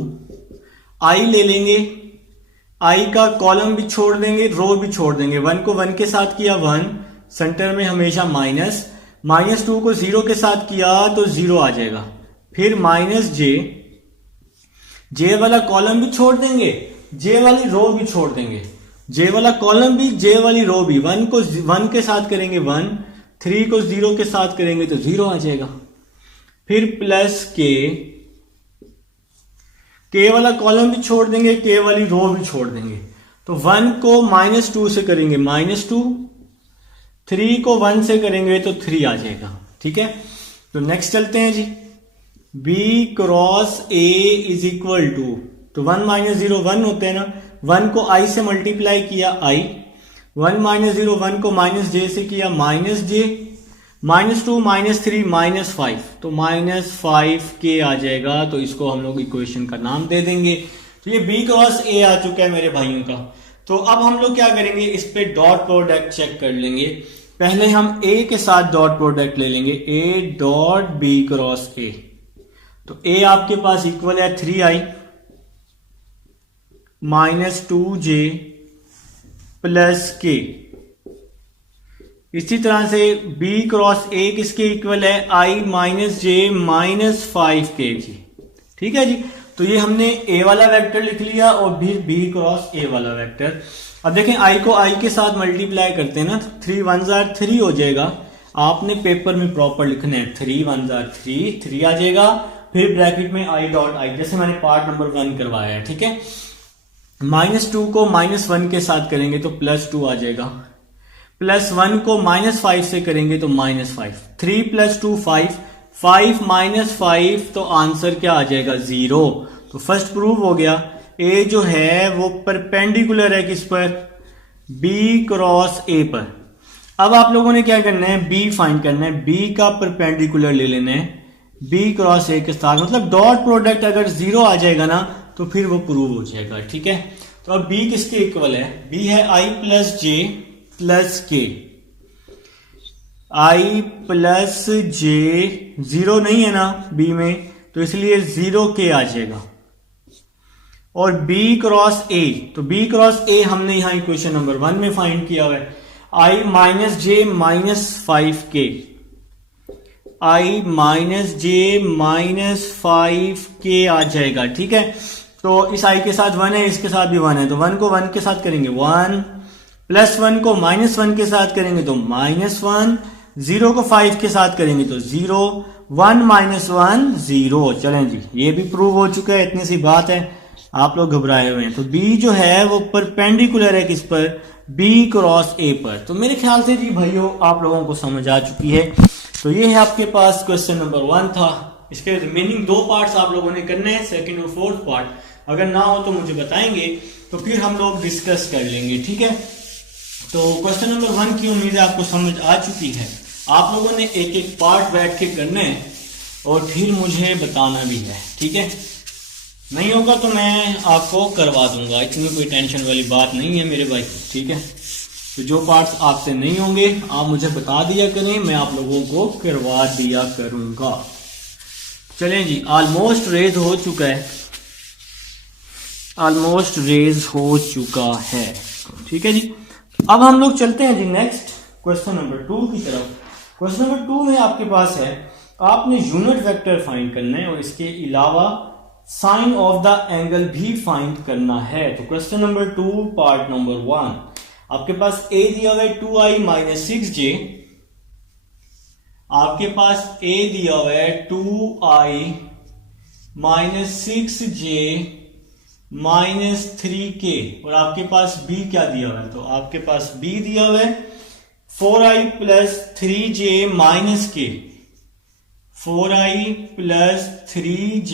I ले लेंगे, आई का कॉलम भी छोड़ देंगे, रो भी छोड़ देंगे। 1 को 1 के साथ किया 1, सेंटर में हमेशा -2 को 0 के साथ किया तो 0 आ जाएगा। फिर जे वाला कॉलम भी छोड़ देंगे, जे वाली रो भी छोड़ देंगे, जे वाला कॉलम भी, जे वाली रो भी। 1 को 1 के साथ करेंगे 1, 3 को 0 के साथ करेंगे तो 0 आ जाएगा। फिर प्लस के वाला कॉलम भी छोड़ देंगे, के वाली रो भी छोड़ देंगे। तो 1 को -2 से करेंगे -2, 3 को 1 से करेंगे तो 3 आ जाएगा, ठीक है। तो नेक्स्ट चलते हैं जी, B cross A is equal to, तो 1 - 0 1 होते हैं ना, 1 को आई से मल्टीप्लाई किया आई, 1 - 0 1 को -j से किया -j, -2 -3 -5, तो -5 के आ जाएगा। तो इसको हम लोग इक्वेशन का नाम दे देंगे। तो ये बी क्रॉस ए आ चुका है मेरे भाइयों का। तो अब हम लोग क्या करेंगे, इस पे डॉट प्रोडक्ट चेक कर लेंगे। पहले हम ए के साथ डॉट प्रोडक्ट ले लेंगे, A dot B cross A. तो ए आपके पास इक्वल है 3i -2j प्लस के। इसी तरह से बी क्रॉस ए किसके इक्वल है, i -j -5k जी, ठीक है जी। तो ये हमने ए वाला वेक्टर लिख लिया और फिर बी क्रॉस ए वाला वेक्टर। अब देखें, आई को आई के साथ मल्टीप्लाई करते हैं ना, 3 1 3 हो जाएगा। आपने पेपर में प्रॉपर लिखना है, 3 1 3 आ जाएगा, फिर ब्रैकेट में आई डॉट आई, जैसे मैंने पार्ट नंबर 1 करवाया है, ठीक है। -2 को -1 के साथ करेंगे तो +2 आ जाएगा, +1 को -5 से करेंगे तो -5, 3 + 2 5, 5 - 5, तो आंसर क्या आ जाएगा, 0। तो फर्स्ट प्रूव हो गया, ए जो है वो परपेंडिकुलर है किस पर, बी क्रॉस ए पर। अब आप लोगों ने क्या करना है, बी फाइंड करना है, बी का परपेंडिकुलर ले लेना है बी क्रॉस ए के साथ, मतलब डॉट प्रोडक्ट अगर 0 आ जाएगा ना तो फिर वो प्रूव हो जाएगा, ठीक है। तो अब बी किसके इक्वल है, बी है i + j + k, i + j 0 नहीं है ना बी में, तो इसलिए 0k आ जाएगा। और b क्रॉस a, तो b क्रॉस a हमने यहां इक्वेशन नंबर 1 में फाइंड किया हुआ है, i -j -5k, i -j -5k आ जाएगा, ठीक है। तो इस i के साथ 1 है, इसके साथ भी 1 है, तो 1 को 1 के साथ करेंगे 1 +1 को -1 के साथ करेंगे तो -1, 0 को 5 के साथ करेंगे तो 0, 1 -1 0। चलें जी, ये भी प्रूव हो चुका है, इतनी सी बात है, आप लोग घबराए हुए हैं। तो B जो है वो परपेंडिकुलर है किस पर, B क्रॉस A पर। तो मेरे ख्याल से जी भाइयों आप लोगों को समझ आ चुकी है। तो ये है आपके पास क्वेश्चन नंबर 1 था। इसके रिमेनिंग 2 पार्ट्स आप लोगों ने करने हैं, सेकंड और फोर्थ पार्ट। अगर ना हो तो मुझे बताएंगे, तो फिर हम लोग डिस्कस कर लेंगे, ठीक है। तो क्वेश्चन नंबर 1 की उम्मीद है आपको समझ आ चुकी है। आप लोगों ने एक एक पार्ट बैठ के करने हैं और फिर मुझे बताना भी है, ठीक है। नहीं होगा तो मैं आपको करवा दूंगा, इतनी कोई टेंशन वाली बात नहीं है मेरे भाई, ठीक है। तो जो पार्ट्स आपसे नहीं होंगे आप मुझे बता दिया करें, मैं आप लोगों को करवा दिया करूंगा। चलें जी, ऑलमोस्ट रेज हो चुका है, ऑलमोस्ट रेज हो चुका है, ठीक है जी। अब हम लोग चलते हैं जी नेक्स्ट क्वेश्चन नंबर 2 की तरफ। क्वेश्चन नंबर 2 में आपके पास है, आपने यूनिट वेक्टर फाइंड करना है और इसके अलावा साइन ऑफ द एंगल भी फाइंड करना है। तो क्वेश्चन नंबर 2 पार्ट नंबर 1, आपके पास a दिया हुआ है 2i - 6j, आपके पास a दिया हुआ है 2i - 6j -3k, और आपके पास b क्या दिया हुआ है, तो आपके पास b दिया हुआ है 4i + 3j - k, 4i + 3j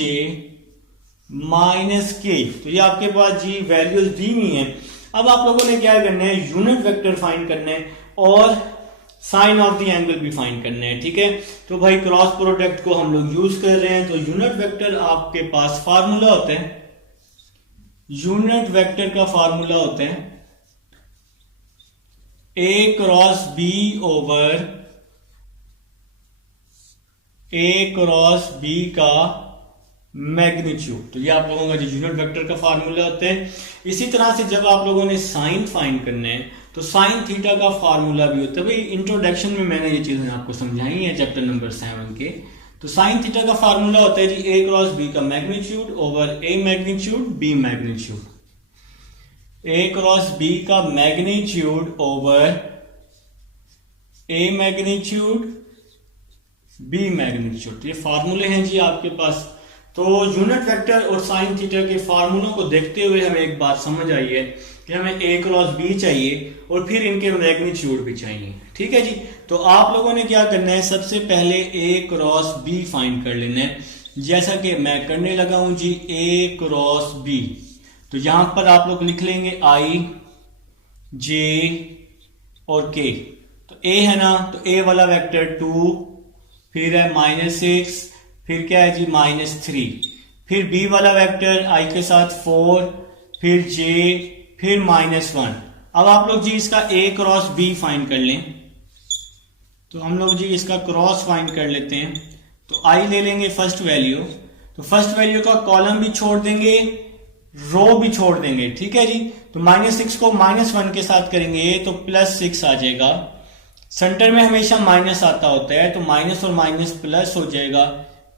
-k। तो ये आपके पास जी वैल्यूज दी हुई हैं। अब आप लोगों ने क्या करना है, यूनिट वेक्टर फाइंड करना है और साइन ऑफ द एंगल भी फाइंड करना है, ठीक है। तो भाई क्रॉस प्रोडक्ट को हम लोग यूज कर रहे हैं। तो यूनिट वेक्टर आपके पास फार्मूला होता है, यूनिट वेक्टर का फार्मूला होता है a cross b over a cross b का मैग्नीट्यूड। तो ये आप लोगों का जो यूनिट वेक्टर का फार्मूला होता है। इसी तरह से जब आप लोगों ने साइन फाइंड करना है तो साइन थीटा का फार्मूला भी होता है। भाई इंट्रोडक्शन में मैंने ये चीजें आपको समझाई हैं चैप्टर नंबर 7 के। तो साइन थीटा का फार्मूला होता है जी a क्रॉस b का magnitude over a magnitude b magnitude, a cross b का magnitude over a magnitude b magnitude. ये फार्मूले हैं जी आपके पास। तो यूनिट वेक्टर और साइन थीटा के फार्मूलों को देखते हुए हमें एक बात समझ आई है कि हमें a क्रॉस b चाहिए और फिर इनके मैग्नीट्यूड भी चाहिए, ठीक है जी। तो आप लोगों ने क्या करना है, सबसे पहले a क्रॉस b फाइंड कर लेना है, जैसा कि मैं करने लगा हूं जी a क्रॉस b। तो यहां पर आप लोग लिख लेंगे i j और k। तो a है ना, तो a वाला वेक्टर 2, फिर है -6, फिर क्या है जी -3, फिर b वाला वेक्टर i के साथ 4, फिर j, फिर -1। अब आप लोग जी इसका a क्रॉस b फाइंड कर लें। तो हम लोग जी इसका क्रॉस फाइंड कर लेते हैं। तो i ले लेंगे फर्स्ट वैल्यू, तो फर्स्ट वैल्यू का कॉलम भी छोड़ देंगे, रो भी छोड़ देंगे, ठीक है जी। तो -6 को -1 के साथ करेंगे तो +6 आ जाएगा। सेंटर में हमेशा माइनस आता होता है, तो माइनस और माइनस प्लस हो जाएगा।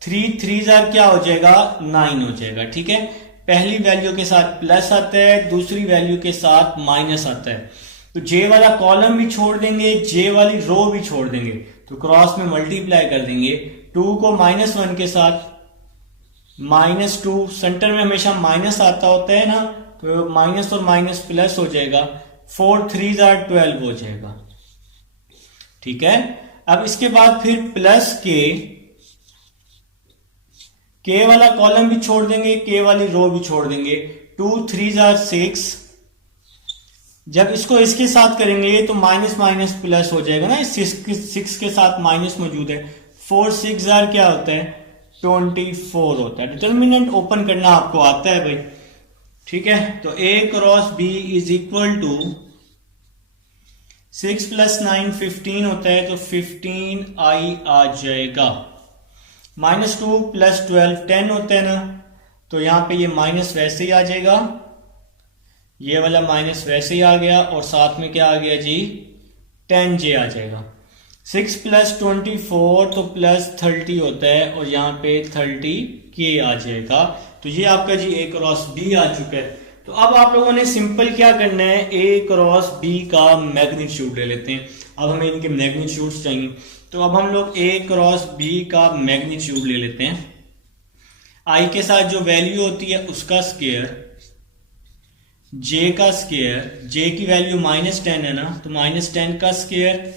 3 3 क्या हो जाएगा, 9 हो जाएगा, ठीक है। पहली वैल्यू के साथ प्लस आता है, दूसरी वैल्यू के साथ माइनस आता है। तो जे वाला कॉलम भी छोड़ देंगे, जे वाली रो भी छोड़ देंगे, तो क्रॉस में मल्टीप्लाई कर देंगे। 2 को -1 के साथ -2, सेंटर में हमेशा माइनस आता होता है ना, तो माइनस और माइनस प्लस हो जाएगा। 4 3 12 हो जाएगा, ठीक है। अब इसके बाद फिर प्लस के वाला कॉलम भी छोड़ देंगे, के वाली रो भी छोड़ देंगे। 2 3 6, जब इसको इसके साथ करेंगे तो माइनस माइनस प्लस हो जाएगा ना, 6 के साथ माइनस मौजूद है। 4 6 क्या होता है, 24 होता है। डिटर्मिनेंट ओपन करना आपको आता है भाई, ठीक है। तो a cross b is equal to 6 + 9 15 होता है, तो 15i आ जाएगा। -2 + 12 10 होता है ना, तो यहां पे ये माइनस वैसे ही आ जाएगा, ये वाला माइनस वैसे ही आ गया, और साथ में क्या आ गया जी, 10j आ जाएगा। 6 + 24 तो +30 होता है, और यहाँ पे 30k आ जाएगा। तो ये आपका जी a क्रॉस b आ चुका है। तो तो अब आप लोगों ने सिंपल क्या करना है, ए क्रॉस बी का मैग्नीट्यूड ले लेते हैं। अब हमें इनके मैग्नीट्यूड्स चाहिए, तो अब हम लोग ए क्रॉस बी का मैग्नीट्यूड ले लेते हैं। आई के साथ जो वैल्यू होती है उसका स्क्वायर, जे का स्क्वायर, जे की वैल्यू -10 है ना, तो -10 का स्क्वायर,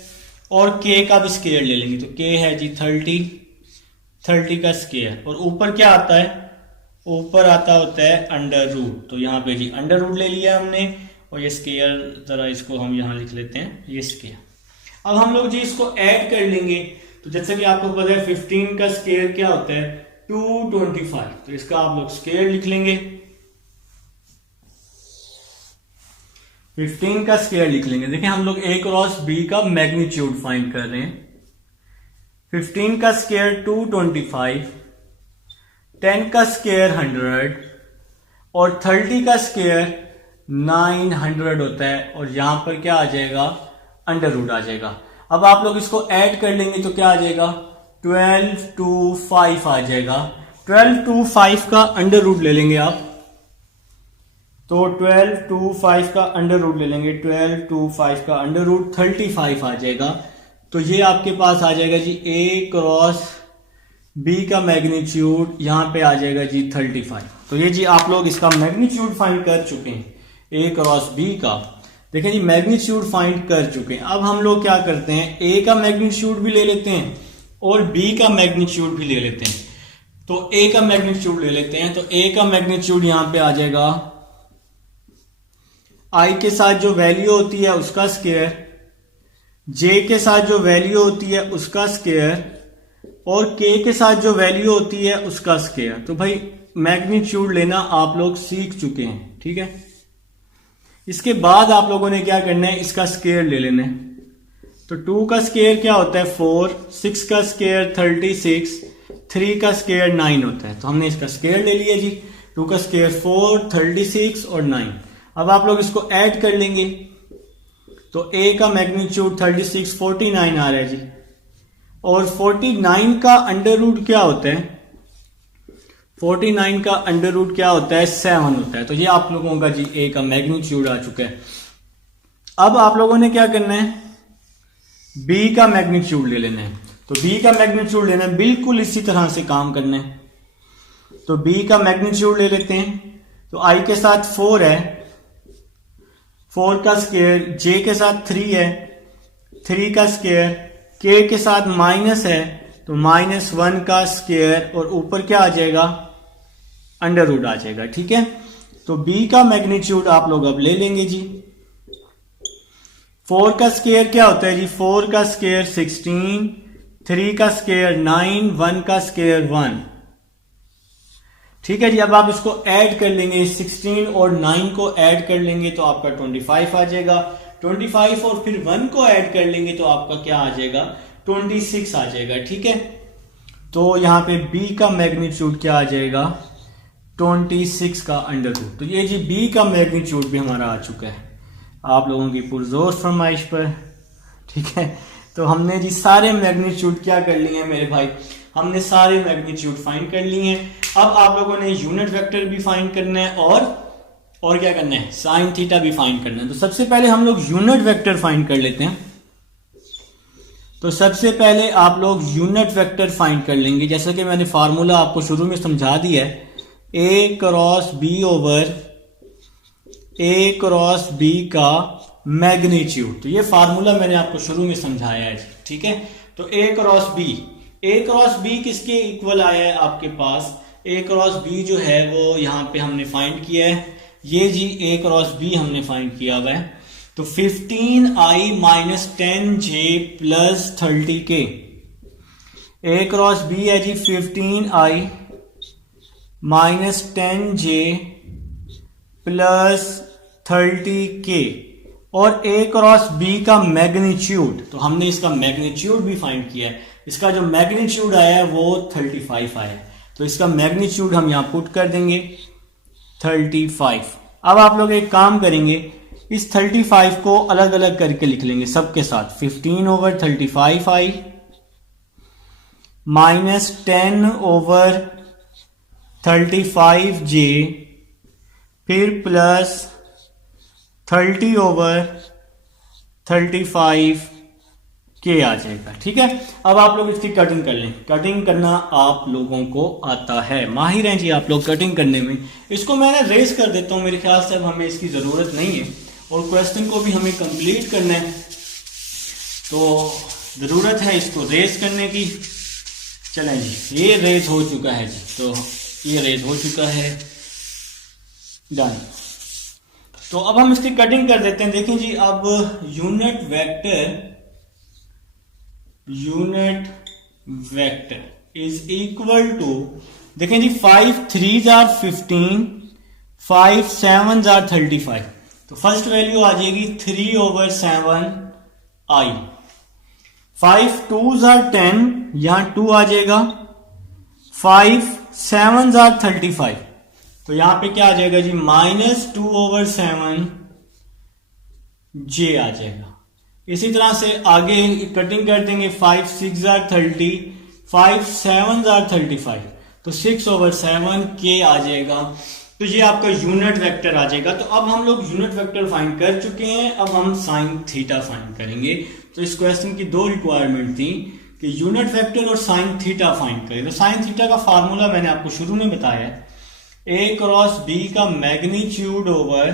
और के का भी स्क्वायर ले लेंगे, तो के है जी 30 का स्क्वायर, और ऊपर क्या आता है, ऊपर आता होता है अंडर रूट। तो यहाँ पे जी अंडर रूट ले लिया हमने, और ये स्क्वायर जरा इसको हम यहाँ लिख लेते हैं, ये स्क्वायर। अब हम लोग जी इसको ऐड कर लेंगे, तो जैसे कि आपको पता है 15 का स्क्वायर क्या होता है 225, तो इसका आप लोग स्क्वायर लिख लेंगे, 15 का स्क्वायर लिख लेंगे। देखिए हम लोग ए क्रॉस बी का मैग्नीट्यूड फाइंड कर रहे हैं। 15 का स्क्वायर 225, 10 का स्क्वायर 100, और 30 का स्क्वायर 900 होता है, और यहां पर क्या आ जाएगा, अंडर रूट आ जाएगा। अब आप लोग इसको ऐड कर लेंगे तो क्या आ जाएगा, 12 to 5 आ जाएगा। 12 to 5 का अंडर रूट ले लेंगे आप, तो 12 to 5 का अंडर रूट ले लेंगे, 12 to 5 का अंडर रूट 35 आ जाएगा। तो ये आपके पास आ जाएगा जी ए क्रॉस बी का मैग्नीट्यूड, यहां पे आ जाएगा जी 35। तो ये जी आप लोग इसका मैग्नीट्यूड फाइंड कर चुके हैं, ए क्रॉस बी का। देखिए जी मैग्नीट्यूड फाइंड कर चुके हैं। अब हम लोग क्या करते हैं, ए का मैग्नीट्यूड भी ले लेते हैं और बी का मैग्नीट्यूड भी ले लेते हैं। तो ए का मैग्नीट्यूड ले लेते हैं, तो ए का मैग्नीट्यूड यहां पे आ जाएगा, आई के साथ जो वैल्यू होती है उसका स्क्वायर, जे के साथ जो वैल्यू होती है उसका स्क्वायर, और के के साथ जो वैल्यू होती है उसका स्क्वायर। तो भाई मैग्नीट्यूड लेना आप लोग सीख चुके हैं, ठीक है। इसके बाद आप लोगों ने क्या करना है, इसका स्क्वायर ले लेना है। तो 2 का स्क्वायर क्या होता है 4, 6 का स्क्वायर 36, 3 का स्क्वायर 9 होता है। तो हमने इसका स्क्वायर ले लिया जी, 2 का स्क्वायर 4, 36 और 9। अब आप लोग इसको ऐड कर लेंगे, तो a का मैग्नीट्यूड 36 49 आ रहा है जी, और 49 का अंडर रूट क्या होता है, 49 का अंडर रूट क्या होता है 7 होता है। तो ये आप लोगों का जी a का मैग्नीट्यूड आ चुका है। अब आप लोगों ने क्या करना है, b का मैग्नीट्यूड ले लेना है। तो b का मैग्नीट्यूड लेना है, बिल्कुल इसी तरह से काम करना है। तो b का मैग्नीट्यूड ले लेते हैं, तो i के साथ 4 है, 4 का स्क्वायर, जे के साथ 3 है, 3 का स्क्वायर, के के साथ माइनस है, तो -1 का स्क्वायर, और ऊपर क्या आ जाएगा, अंडर रूट आ जाएगा, ठीक है। तो b का मैग्नीट्यूड आप लोग अब ले लेंगे जी। 4 का स्क्वायर क्या होता है जी, 4 का स्क्वायर 16, 3 का स्क्वायर 9, 1 का स्क्वायर 1, ठीक है जी। अब आप इसको ऐड कर लेंगे, 16 और 9 को ऐड कर लेंगे तो आपका 25 आ जाएगा। 25 और फिर 1 को ऐड कर लेंगे तो आपका क्या आ जाएगा, 26 आ जाएगा, ठीक है। तो यहां पे b का मैग्नीट्यूड क्या आ जाएगा, 26 का अंडर रूट। तो ये जी b का मैग्नीट्यूड भी हमारा आ चुका है आप लोगों की पुरजोर फरमाइश पर, ठीक है। तो हमने जी सारे मैग्नीट्यूड क्या कर लिए हैं मेरे भाई, हमने सारे मैग्नीट्यूड फाइंड कर लिए हैं। अब आप लोगों ने यूनिट वेक्टर भी फाइंड करना है और क्या करना है, साइन थीटा भी फाइंड करना है। तो सबसे पहले हम लोग यूनिट वेक्टर फाइंड कर लेते हैं। तो सबसे पहले आप लोग यूनिट वेक्टर फाइंड कर लेंगे, जैसा कि मैंने फार्मूला आपको शुरू में समझा दिया है, ए क्रॉस बी ओवर ए क्रॉस बी का मैग्नीट्यूड। तो ये फार्मूला मैंने आपको शुरू में समझाया है, ठीक है। तो ए क्रॉस बी किसके इक्वल आया है आपके पास, ए क्रॉस बी जो है वो यहां पे हमने फाइंड किया है, ये जी ए क्रॉस बी हमने फाइंड किया हुआ है। तो 15i minus 10j plus 30k, ए क्रॉस बी है जी 15i minus 10j plus 30k, और ए क्रॉस बी का मैग्नीट्यूड, तो हमने इसका मैग्नीट्यूड भी फाइंड किया है। इसका जो मैग्नीट्यूड आया है वो 35 आया है, तो इसका मैग्नीट्यूड हम यहां पुट कर देंगे 35। अब आप लोग एक काम करेंगे, इस 35 को अलग अलग करके लिख लेंगे सबके साथ। 15 over 35i minus 10 over 35j फिर प्लस 30/35 के आ जाएगा। ठीक है, अब आप लोग इसकी कटिंग कर लें। कटिंग करना आप लोगों को आता है, माहिर हैं जी आप लोग कटिंग करने में। इसको मैं रेस कर देता हूं, मेरे ख्याल से अब हमें इसकी ज़रूरत नहीं है और क्वेश्चन को भी हमें कंप्लीट करना है, तो ज़रूरत है इसको रेस करने की। चलें जी, ये रेस हो चुका है जी, तो ये रेस हो चुका है, डन। तो अब हम इसकी कटिंग कर देते हैं। देखें जी, अब unit vector is equal to, देखें जी 5 3s are 15, 5 7s are 35। तो फर्स्ट वैल्यू आ जाएगी 3/7i। 5 2s are 10, यहां 2 आ जाएगा। 5 7s are 35, तो यहां पे क्या आ जाएगा जी, -2/7 j आ जाएगा। इसी तरह से आगे कटिंग कर देंगे। 5 6s are 30, 5 7s are 35, तो 6/7 k आ जाएगा। तो ये आपका यूनिट वेक्टर आ जाएगा। तो अब हम लोग यूनिट वेक्टर फाइंड कर चुके हैं, अब हम साइन थीटा फाइंड करेंगे। तो इस क्वेश्चन की दो रिक्वायरमेंट थी कि यूनिट वेक्टर और साइन थीटा फाइंड करें। तो साइन थीटा का फार्मूला मैंने आपको शुरू में बताया है, a क्रॉस b का magnitude over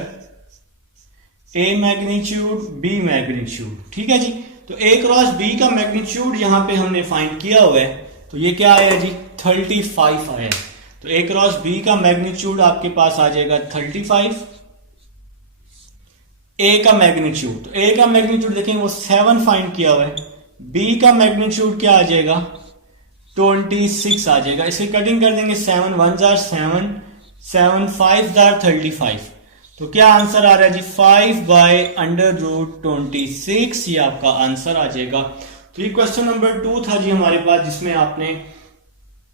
a magnitude b magnitude. ठीक है जी, तो a क्रॉस b का मैग्नीट्यूड यहां पे हमने फाइंड किया हुआ है, तो ये क्या आया जी, 35 आया। तो a क्रॉस b का मैग्नीट्यूड आपके पास आ जाएगा 35, a का मैग्नीट्यूड, तो a का मैग्नीट्यूड देखेंगे वो 7 फाइंड किया हुआ है, b का मैग्नीट्यूड क्या आ जाएगा, 26 आ जाएगा। इसे कटिंग कर देंगे, 7 1s are 7, 7 5s are 35, तो क्या आंसर आ रहा है जी, 5/√26, ये आपका आंसर आ जाएगा। तो ये क्वेश्चन नंबर 2 था जी हमारे पास, जिसमें आपने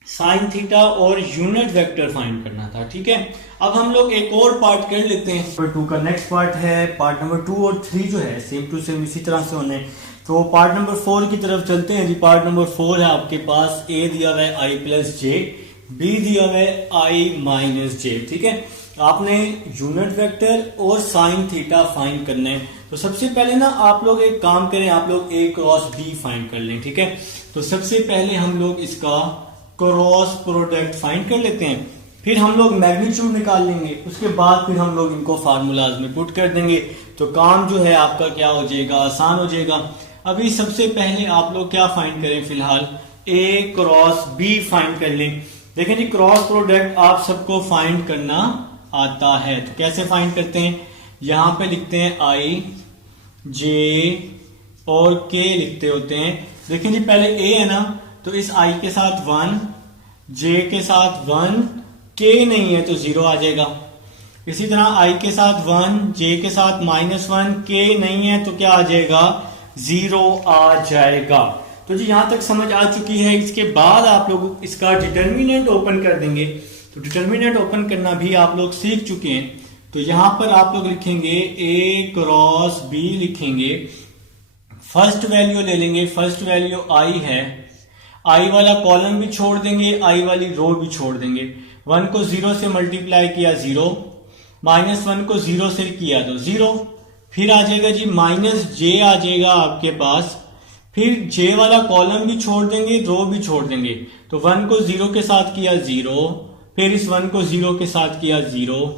साइन थीटा और यूनिट वेक्टर फाइंड करना था। ठीक है, अब हम लोग एक और पार्ट कर लेते हैं। नंबर 2 का नेक्स्ट पार्ट है, पार्ट नंबर 2 और 3 जो है सेम टू सेम इसी तरह से होने। तो पार्ट नंबर 4 की तरफ चलते हैं जी। पार्ट नंबर 4 है आपके पास, a दिया हुआ है i + j, b दिया हुआ है i - j। ठीक है, आपने यूनिट वेक्टर और साइन थीटा फाइंड करना है। तो सबसे पहले ना आप लोग एक काम करें, आप लोग a क्रॉस b फाइंड कर लें। ठीक है, तो सबसे पहले हम लोग इसका क्रॉस प्रोडक्ट फाइंड कर लेते हैं, फिर हम लोग मैग्नीट्यूड निकाल लेंगे, उसके बाद फिर हम लोग इनको फार्मूलाज में पुट कर देंगे। तो काम जो है आपका क्या हो जाएगा, आसान हो जाएगा। अभी सबसे पहले आप लोग क्या फाइंड करें, फिलहाल a क्रॉस b फाइंड कर लें। देखें जी, क्रॉस प्रोडक्ट आप सबको फाइंड करना आता है, तो कैसे फाइंड करते हैं, यहां पे लिखते हैं i j और k लिखते होते हैं। देखें जी, पहले a है ना, तो इस i के साथ 1, j के साथ 1, k नहीं है तो 0 आ जाएगा। इसी तरह i के साथ 1, j के साथ -1, k नहीं है तो क्या आ जाएगा, 0 आ जाएगा। तो जी यहां तक समझ आ चुकी है। इसके बाद आप लोग इसका डिटर्मिनेंट ओपन कर देंगे, तो डिटर्मिनेंट ओपन करना भी आप लोग सीख चुके हैं। तो यहां पर आप लोग लिखेंगे a क्रॉस b लिखेंगे, फर्स्ट वैल्यू ले लेंगे, फर्स्ट वैल्यू i है, i वाला कॉलम भी छोड़ देंगे, i वाली रो भी छोड़ देंगे। 1 को 0 से मल्टीप्लाई किया 0, -1 को 0 से किया तो 0, फिर आ जाएगा जी -j आ जाएगा आपके पास, फिर j वाला कॉलम भी छोड़ देंगे, रो भी छोड़ देंगे। तो 1 को 0 के साथ किया 0, फिर इस 1 को 0 के साथ किया 0,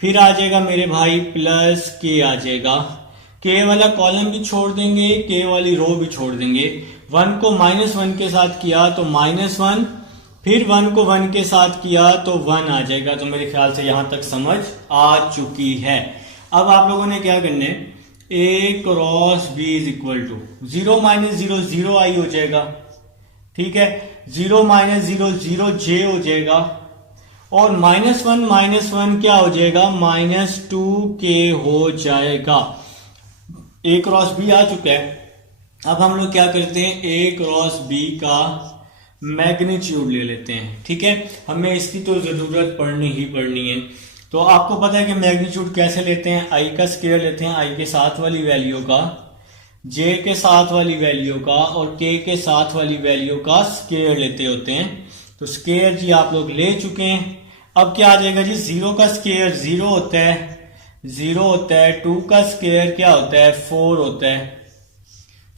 फिर आ जाएगा मेरे भाई प्लस k आ जाएगा, k वाला कॉलम भी छोड़ देंगे, k वाली रो भी छोड़ देंगे। 1 को -1 के साथ किया तो -1, फिर 1 को 1 के साथ किया तो 1 आ जाएगा। तो मेरे ख्याल से यहां तक समझ आ चुकी है। अब आप लोगों ने क्या करना है, a cross b is equal to 0 - 0 0 i हो जाएगा। ठीक है, 0 - 0 0 j हो जाएगा, और -1 क्या हो जाएगा, -2k हो जाएगा। a क्रॉस b आ चुका है। अब हम लोग क्या करते हैं, a क्रॉस b का मैग्नीट्यूड ले लेते हैं। ठीक है, हमें इसकी तो जरूरत पड़नी ही पड़नी है। तो आपको पता है कि मैग्नीट्यूड कैसे लेते हैं, i का स्क्वायर लेते हैं, i के साथ वाली वैल्यू का, j के साथ वाली वैल्यू का और k के साथ वाली वैल्यू का स्क्वायर लेते होते हैं। तो स्क्वायर जी आप लोग ले चुके हैं। अब क्या आ जाएगा जी, 0 का स्क्वायर 0 होता है, 0 होता है, 2 का स्क्वायर क्या होता है 4 होता है,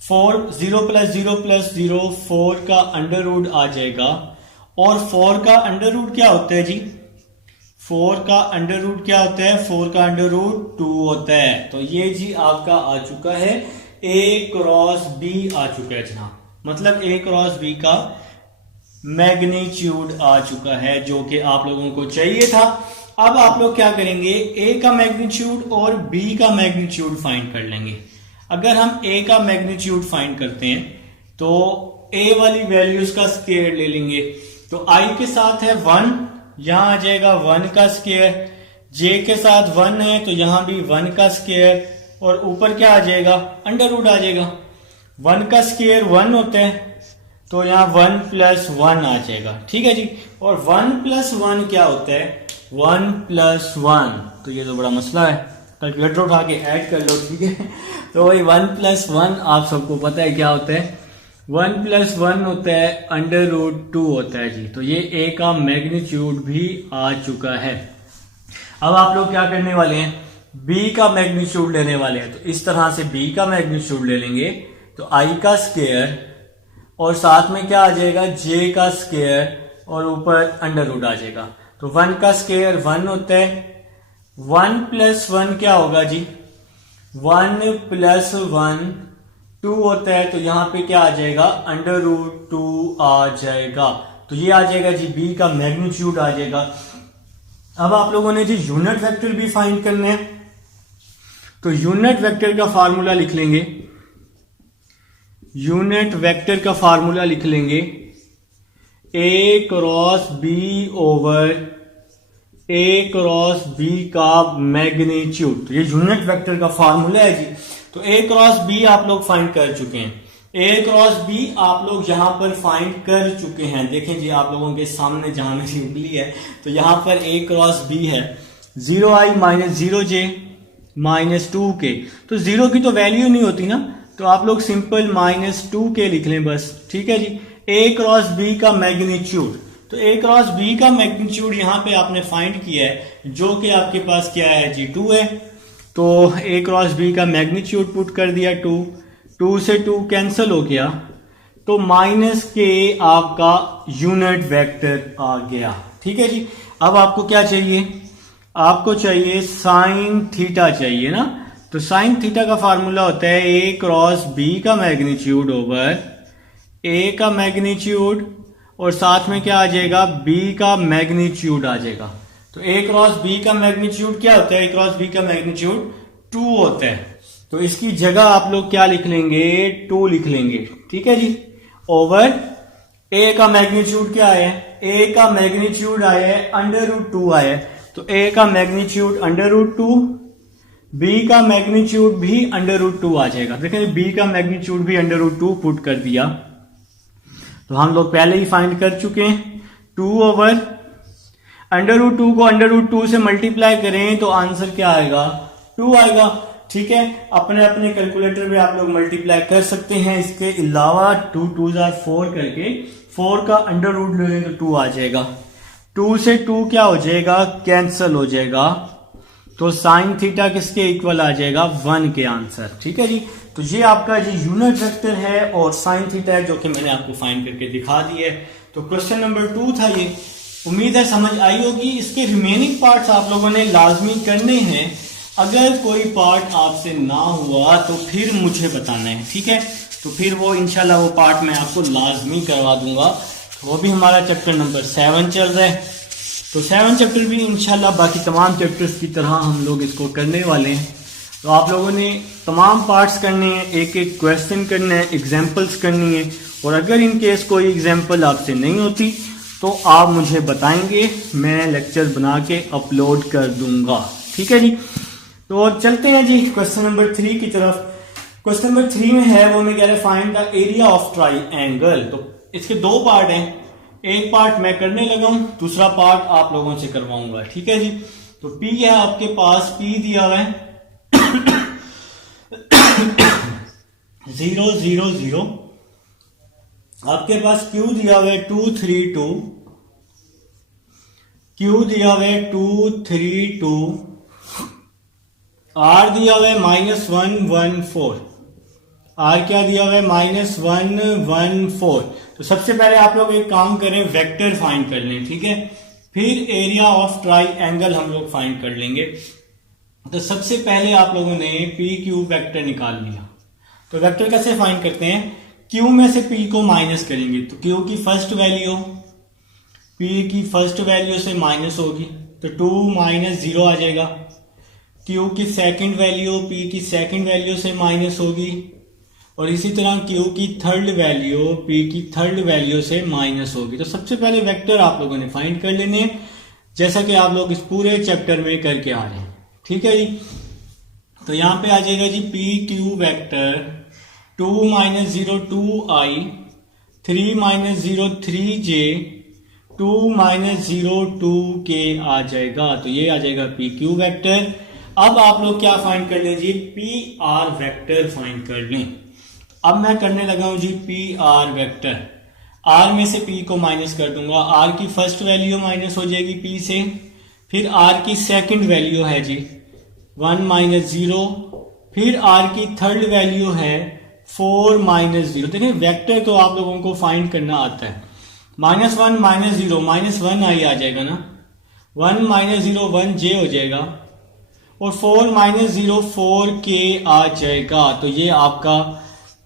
4 0 प्लस 0 प्लस 0 4 का अंडर रूट आ जाएगा, और 4 का अंडर रूट क्या होता है जी, 4 का अंडर रूट क्या होता है, 4 का अंडर रूट 2 होता है। तो ये जी आपका आ चुका है A क्रॉस B आ चुका है जनाब, मतलब A क्रॉस B का मैग्नीट्यूड आ चुका है जो कि आप लोगों को चाहिए था। अब आप लोग क्या करेंगे, A का मैग्नीट्यूड और B का मैग्नीट्यूड फाइंड कर लेंगे। अगर हम A का मैग्नीट्यूड फाइंड करते हैं तो A वाली वैल्यूज का स्क्वायर ले लेंगे, तो I के साथ है 1, यहां आ जाएगा 1 का स्क्वायर, J के साथ 1 है तो यहां भी 1 का स्क्वायर, और ऊपर क्या आ जाएगा अंडर रूट आ जाएगा, 1 का स्क्वायर 1 होता है तो यहाँ 1 प्लस 1 आ जाएगा, ठीक है जी। और 1 प्लस 1 क्या होता है, 1 प्लस 1, तो ये तो बड़ा मसला है, कैलकुलेटर उठा के ऐड कर लो, ठीक है। तो वही 1 प्लस 1 आप सबको पता है क्या होता है, 1 प्लस 1 होता है अंडर रूट 2 होता है जी। तो ये A का मैग्नीट्यूड भी आ चुका है। अब आप लोग क्या करने वाले हैं, B का मैग्नीट्यूड लेने वाले हैं, तो इस तरह से B का मैग्नीट्यूड ले लेंगे, तो I का स्क्वायर और साथ में क्या आ जाएगा J का स्क्वायर और ऊपर अंडर रूट आ जाएगा। तो 1 का स्क्वायर 1 होता है, 1 प्लस 1 क्या होगा जी, 1 प्लस 1 2 होता है, तो यहां पे क्या आ जाएगा अंडर रूट 2 आ जाएगा। तो ये आ जाएगा जी B का मैग्नीट्यूड आ जाएगा। अब आप लोगों ने जी यूनिट वेक्टर भी फाइंड करने हैं, तो यूनिट वेक्टर का फार्मूला लिख लेंगे, यूनिट वेक्टर का फार्मूला लिख लेंगे A cross B over A cross B का मैग्नीट्यूड। तो ये यूनिट वेक्टर का फार्मूला है जी। तो A क्रॉस B आप लोग फाइंड कर चुके हैं, A क्रॉस B आप लोग यहां पर फाइंड कर चुके हैं। देखें जी आप लोगों के सामने जहां मेरी उंगली है, तो यहां पर A क्रॉस B है 0i minus 0j minus 2k, तो 0 की तो वैल्यू नहीं होती ना, तो आप लोग सिंपल माइनस 2k लिख लें बस, ठीक है जी। A क्रॉस B का मैग्नीट्यूड, तो A क्रॉस B का मैग्नीट्यूड यहां पे आपने फाइंड किया है जो कि आपके पास क्या है जी 2 है, तो A क्रॉस B का मैग्नीट्यूड पुट कर दिया 2, 2 से 2 कैंसिल हो गया, तो माइनस के आपका यूनिट वेक्टर आ गया, ठीक है जी। अब आपको क्या चाहिए, आपको चाहिए साइन थीटा चाहिए ना, तो साइन थीटा का फार्मूला होता है A क्रॉस B का मैग्नीट्यूड ओवर A का मैग्नीट्यूड और साथ में क्या आ जाएगा B का मैग्नीट्यूड आ जाएगा। तो A क्रॉस B का मैग्नीट्यूड क्या होता है, A क्रॉस B का मैग्नीट्यूड 2 होता है, तो इसकी जगह आप लोग क्या लिख लेंगे 2 लिख लेंगे, ठीक है जी। ओवर A का मैग्नीट्यूड क्या है, A का मैग्नीट्यूड आया है अंडर रूट 2 आया है, तो A का मैग्नीट्यूड अंडर रूट 2, B का मैग्नीट्यूड भी अंडर रूट 2 आ जाएगा। देखें B का मैग्नीट्यूड भी अंडर रूट 2 पुट कर दिया, तो हम लोग पहले ही फाइंड कर चुके हैं। 2 ओवर अंडर रूट 2 को अंडर रूट 2 से मल्टीप्लाई करें तो आंसर क्या आएगा 2 आएगा, ठीक है। अपने अपने कैलकुलेटर में आप लोग मल्टीप्लाई कर सकते हैं। इसके अलावा 2 2 4 करके 4 का अंडर रूट ले लें तो 2 आ जाएगा, 2 से 2 क्या हो जाएगा कैंसिल हो जाएगा, तो साइन थीटा किसके इक्वल आ जाएगा 1 के आंसर, ठीक है जी। तो ये आपका जी यूनिट वेक्टर है और साइन थीटा है जो कि मैंने आपको फाइंड करके दिखा दी है। तो क्वेश्चन नंबर 2 था ये, उम्मीद है समझ आई होगी। इसके रिमेनिंग पार्ट्स आप लोगों ने लाजमी करने हैं। अगर कोई पार्ट आपसे ना हुआ तो फिर मुझे बताना है, ठीक है। तो फिर वो इंशाल्लाह वो पार्ट मैं आपको लाजमी करवा दूंगा। वो भी हमारा चैप्टर नंबर 7 चल रहा है, तो 7 चैप्टर भी इंशाल्लाह बाकी तमाम चैप्टर्स की तरह हम लोग इसको करने वाले हैं। तो आप लोगों ने तमाम पार्ट्स करने हैं, एक एक क्वेश्चन करना है, एग्जाम्पल्स करनी है, और अगर इन केस कोई एग्जाम्पल आपसे नहीं होती तो आप मुझे बताएंगे, मैं लेक्चर बना के अपलोड कर दूंगा, ठीक है जी। तो चलते हैं जी क्वेश्चन नंबर 3 की तरफ। क्वेश्चन नंबर 3 में है वो मैं कह रहा है find the area of triangle. तो इसके 2 पार्ट हैं, एक पार्ट मैं करने लगा हूं, दूसरा पार्ट आप लोगों से करवाऊंगा, ठीक है जी। तो P है आपके पास, P दिया हुआ है 0 0 0, आपके पास Q दिया हुआ है 2 3 2, Q दिया हुआ है 2 3 2, R दिया हुआ है -1 1 4, R क्या दिया हुआ है -1 1 4। तो सबसे पहले आप लोग एक काम करें, वेक्टर फाइंड कर लें, ठीक है। फिर एरिया ऑफ ट्राइंगल हम लोग फाइंड कर लेंगे। तो सबसे पहले आप लोगों ने पी क्यू वेक्टर निकाल लिया। तो वेक्टर कैसे फाइंड करते हैं, क्यू में से पी को माइनस करेंगे, तो क्यू की फर्स्ट वैल्यू पी की फर्स्ट वैल्यू से माइनस होगी, तो 2 - 0 आ जाएगा। क्यू की सेकंड वैल्यू पी की सेकंड वैल्यू से माइनस होगी, और इसी तरह क्यू की थर्ड वैल्यू पी की थर्ड वैल्यू से माइनस होगी। तो सबसे पहले वेक्टर आप लोगों ने फाइंड कर लेने, जैसा कि आप लोग इस पूरे चैप्टर में करके आ रहे हैं, ठीक है जी। तो यहां पे आ जाएगा G P Q vector 2 - 0 2i, 3 - 0 3j, 2 - 0 2k आ जाएगा। तो ये आ जाएगा पी क्यू वेक्टर। अब आप लोग क्या फाइंड कर लें जी, पी आर वेक्टर फाइंड कर लें। अब मैं करने लगा हूं जी पी आर वेक्टर। आर में से पी को माइनस कर दूंगा, आर की फर्स्ट वैल्यू माइनस हो जाएगी पी से, फिर आर की सेकंड वैल्यू है जी 1 - 0, फिर आर की थर्ड वैल्यू है 4 - 0। देखिए वेक्टर तो आप लोगों को फाइंड करना आता है। -1 - 0 -1 आई आ जाएगा ना, 1 - 0 1j हो जाएगा, और 4 - 0 4k आ जाएगा। तो ये आपका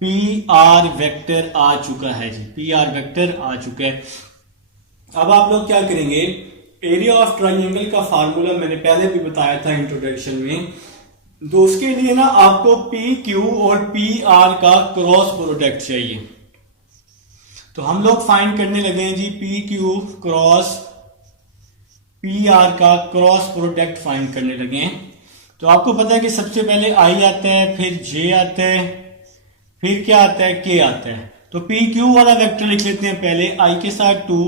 पी आर वेक्टर आ चुका है जी, पी आर वेक्टर आ चुका है। अब आप लोग क्या करेंगे, एरिया ऑफ ट्राइंगल का फार्मूला मैंने पहले भी बताया था इंट्रोडक्शन में। तो उसके लिए ना आपको पी क्यू और पी आर का क्रॉस प्रोडक्ट चाहिए। तो हम लोग फाइंड करने लगे हैं G P Q cross P R का क्रॉस प्रोडक्ट फाइंड करने लगे हैं। तो आपको पता है कि सबसे पहले आई आता है, फिर जे आता है, फिर क्या आता है, के आता है। तो पी क्यू वाला वेक्टर लिख लेते हैं पहले, आई के साथ 2,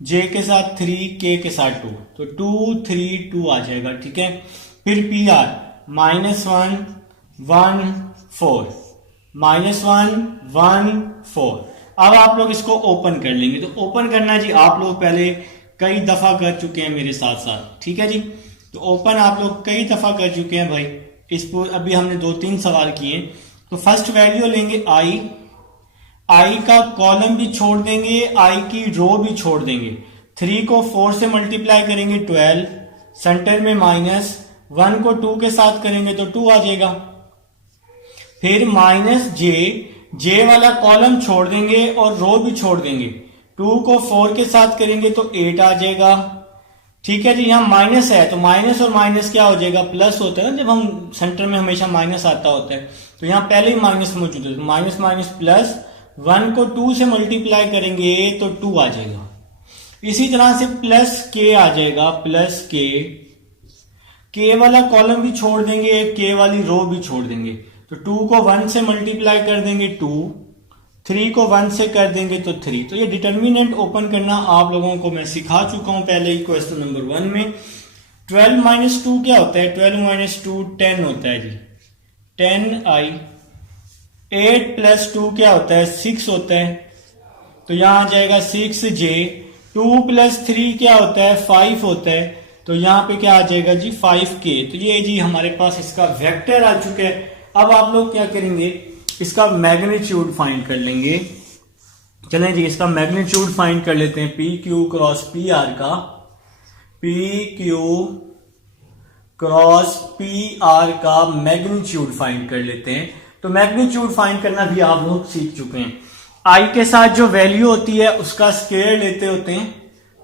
जे के साथ 3, के के साथ 2, तो 2 3 2 आ जाएगा, ठीक है। फिर पी आर -1 1 4, -1 1 4। अब आप लोग इसको ओपन कर लेंगे। तो ओपन करना जी आप लोग पहले कई दफा कर चुके हैं मेरे साथ साथ, ठीक है जी। तो ओपन आप लोग कई दफा कर चुके हैं भाई, इसको अभी हमने 2-3 सवाल किए। तो फर्स्ट वैल्यू लेंगे आई का कॉलम भी छोड़ देंगे, आई की रो भी छोड़ देंगे। 3 को 4 से मल्टीप्लाई करेंगे 12, सेंटर में माइनस, 1 को 2 के साथ करेंगे तो 2 आ जाएगा। फिर -j वाला कॉलम छोड़ देंगे और रो भी छोड़ देंगे, 2 को 4 के साथ करेंगे तो 8 आ जाएगा, ठीक है जी। यहाँ माइनस है तो माइनस और माइनस क्या हो जाएगा, प्लस होता है ना, जब हम सेंटर में हमेशा माइनस आता होता है। तो यहाँ पहले ही माइनस मौजूद है, तो माइनस माइनस प्लस, 1 को 2 से मल्टीप्लाई करेंगे तो 2 आ जाएगा। इसी तरह से प्लस के आ जाएगा, प्लस के वाला कॉलम भी छोड़ देंगे, के वाली रो भी छोड़ देंगे। तो 2 को 1 से मल्टीप्लाई कर देंगे 2, 3 को 1 से कर देंगे तो 3। तो ये डिटर्मिनेंट ओपन करना आप लोगों को मैं सिखा चुका हूं पहले ही क्वेश्चन नंबर 1 में। 12 - 2 क्या होता है, 12 - 2 10 होता है जी, 10i। 8 + 2 क्या होता है, 6 होता है, तो यहां आ जाएगा 6j। 2 + 3 क्या होता है, 5 होता है, तो यहां पे क्या आ जाएगा जी 5k। तो ये जी हमारे पास इसका वेक्टर आ चुका है। अब आप लोग क्या करेंगे, इसका मैग्नीट्यूड फाइंड कर लेंगे। चलें जी इसका मैग्नीट्यूड फाइंड कर लेते हैं, P Q cross P R का, P Q cross P R का मैग्नीट्यूड फाइंड कर लेते हैं। तो मैग्नीट्यूड फाइंड करना भी आप लोग सीख चुके हैं। आई के साथ जो वैल्यू होती है उसका स्क्वायर लेते होते हैं,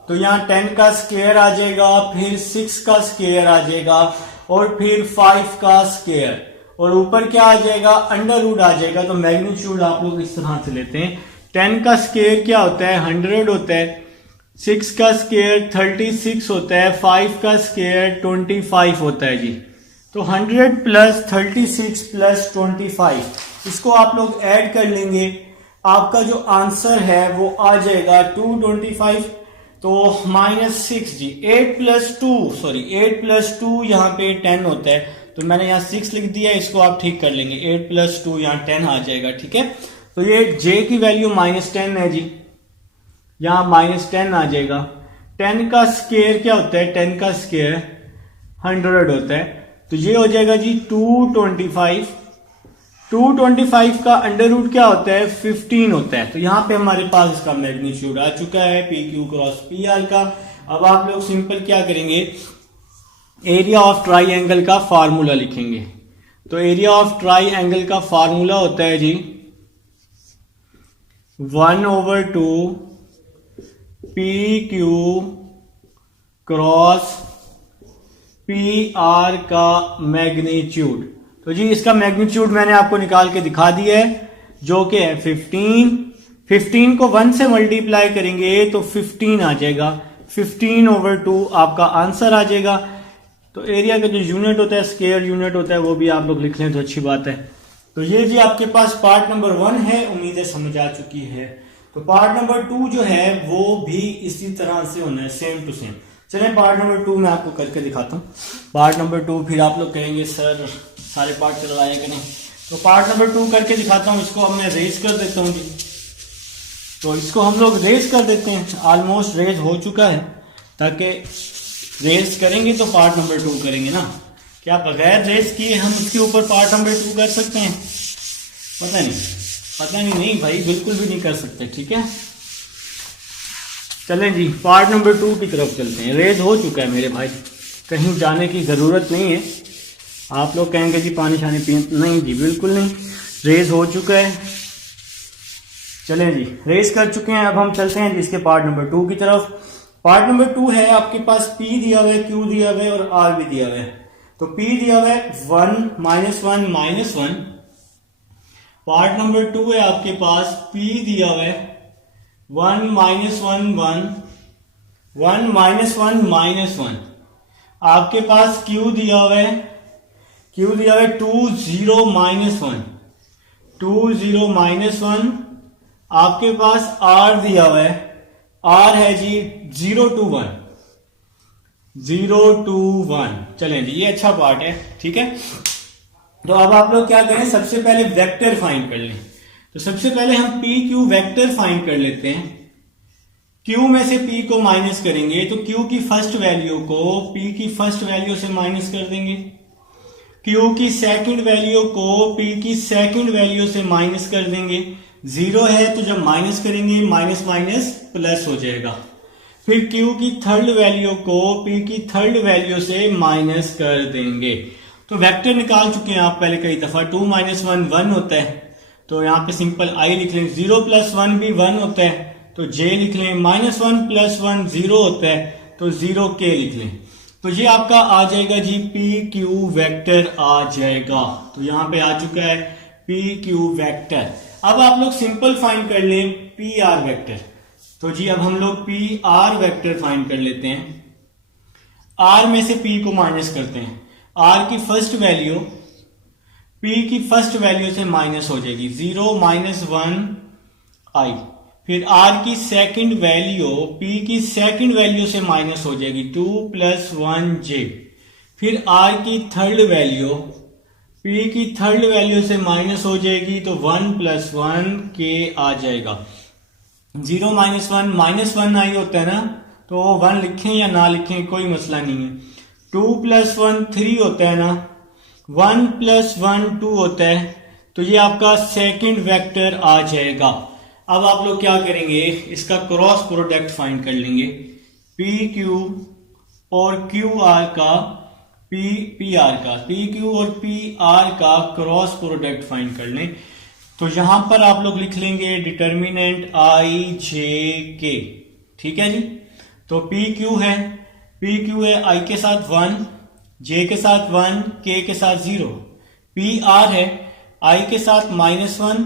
तो यहां 10 का स्क्वायर आ जाएगा, फिर 6 का स्क्वायर आ जाएगा, और फिर 5 का स्क्वायर, और ऊपर क्या आ जाएगा, अंडर रूट आ जाएगा। तो मैग्नीट्यूड आप लोग इस तरह से लेते हैं, 10 का स्क्वायर क्या होता है, 100 होता है, 6 का स्क्वायर 36 होता है, 5 का स्क्वायर 25 होता है जी। तो 100 + 36 + 25, इसको आप लोग ऐड कर लेंगे, आपका जो आंसर है वो आ जाएगा 225। तो -6 जी, 8 + 2 यहाँ पे 10 होता है, तो मैंने यहाँ 6 लिख दिया, इसको आप ठीक कर लेंगे, 8 + 2 यहाँ 10 आ जाएगा, ठीक है। तो ये j की वैल्यू -10 है जी, यहाँ -10 आ जाएगा। 10 का स्क्वायर क्या होता है, 10 का स्क्वायर 100 होता है, तो ये हो जाएगा जी 225। 225 का अंडर रूट क्या होता है, 15 होता है। तो यहाँ पे हमारे पास इसका मैग्नीट्यूड आ चुका है P Q cross P R का। अब आप लोग सिंपल क्या करेंगे, एरिया ऑफ ट्राई एंगल का फार्मूला लिखेंगे। तो एरिया ऑफ ट्राई एंगल का फार्मूला होता है जी 1/2 P Q cross P R का मैग्नीट्यूड। तो जी इसका मैग्नीट्यूड मैंने आपको निकाल के दिखा दिया है, जो कि है 15। 15 को 1 से मल्टीप्लाई करेंगे तो 15 आ जाएगा। 15/2 आपका आंसर आ जाएगा। तो एरिया का जो यूनिट होता है, स्क्वायर यूनिट होता है, वो भी आप लोग लिख लें तो अच्छी बात है। तो ये जी आपके पास पार्ट नंबर 1 है, उम्मीद है समझ आ चुकी है। तो पार्ट नंबर 2 जो है वो भी इसी तरह से होना है, सेम टू सेम। चलें पार्ट नंबर 2 मैं आपको करके दिखाता हूँ। पार्ट नंबर 2 फिर आप लोग कहेंगे सर सारे पार्ट चलवाए कि नहीं, तो पार्ट नंबर 2 करके दिखाता हूँ। इसको अब मैं रेज कर देता हूँ जी। तो इसको हम लोग रेज कर देते हैं, ऑलमोस्ट रेज हो चुका है, ताकि रेज करेंगे तो पार्ट नंबर 2 करेंगे ना। क्या बगैर रेज किए हम इसके ऊपर पार्ट नंबर 2 कर सकते हैं? पता नहीं भाई, बिल्कुल भी नहीं कर सकते। ठीक है, चलें जी पार्ट नंबर 2 की तरफ चलते हैं। रेज हो चुका है मेरे भाई, कहीं जाने की ज़रूरत नहीं है। आप लोग कहेंगे जी पानी शानी पिए, नहीं जी बिल्कुल नहीं, रेज हो चुका है। चलें जी रेज कर चुके हैं, अब हम चलते हैं जी इसके पार्ट नंबर 2 की तरफ। पार्ट नंबर 2 है, आपके पास P दिया हुआ है, Q दिया हुआ है और R भी दिया हुआ है। तो P दिया हुआ है 1 -1 -1। पार्ट नंबर 2 है आपके पास P दिया हुआ है 1 -1 1 1 -1 -1। आपके पास Q दिया हुआ है 2 0 -1 2 0 -1। आपके पास R दिया हुआ है, R है जी 0 to 1 0 to 1। चलें जी ये अच्छा पार्ट है। ठीक है, तो अब आप लोग क्या करें, सबसे पहले वेक्टर फाइंड कर लें। तो सबसे पहले हम पी क्यू वेक्टर फाइंड कर लेते हैं। Q में से P को माइनस करेंगे तो Q की फर्स्ट वैल्यू को P की फर्स्ट वैल्यू से माइनस कर देंगे। Q की सेकंड वैल्यू को P की सेकंड वैल्यू से माइनस कर देंगे। 0 है तो जब माइनस करेंगे माइनस माइनस प्लस हो जाएगा। फिर Q की थर्ड वैल्यू को P की थर्ड वैल्यू से माइनस कर देंगे। तो वेक्टर निकाल चुके हैं आप पहले कई दफा। 2 - 1 1 होता है, तो यहाँ पे सिंपल I लिख लें। 0 + 1 भी 1 होता है, तो J लिख लें। -1 + 1 0 होता है, तो 0K लिख लें। तो ये आपका आ जाएगा जी PQ वेक्टर आ जाएगा। तो यहाँ पे आ चुका है PQ वेक्टर। अब आप लोग सिंपल फाइंड कर लें PR वेक्टर। तो जी अब हम लोग PR वेक्टर फाइंड कर लेते हैं। R में से P को माइनस करते हैं। R की फर्स्ट वैल्यू P की फर्स्ट वैल्यू से माइनस हो जाएगी, 0 - 1 I। फिर R की सेकंड वैल्यू P की सेकंड वैल्यू से माइनस हो जाएगी, 2 + 1 J। फिर R की थर्ड वैल्यू P की थर्ड वैल्यू से माइनस हो जाएगी, तो 1 + 1 K आ जाएगा। 0 - 1 -1 I होता है ना, तो 1 लिखें या ना लिखें कोई मसला नहीं है। 2 + 1 3 होता है ना, 1 + 1 2 होता है। तो ये आपका सेकंड वेक्टर आ जाएगा। अब आप लोग क्या करेंगे, इसका क्रॉस प्रोडक्ट फाइंड कर लेंगे। PQ और QR का PR का PQ और PR का क्रॉस प्रोडक्ट फाइंड कर लें। तो यहां पर आप लोग लिख लेंगे डिटर्मिनेंट IJK। ठीक है जी, तो PQ है I के साथ 1, J के साथ 1, K के साथ 0। PR है I के साथ -1,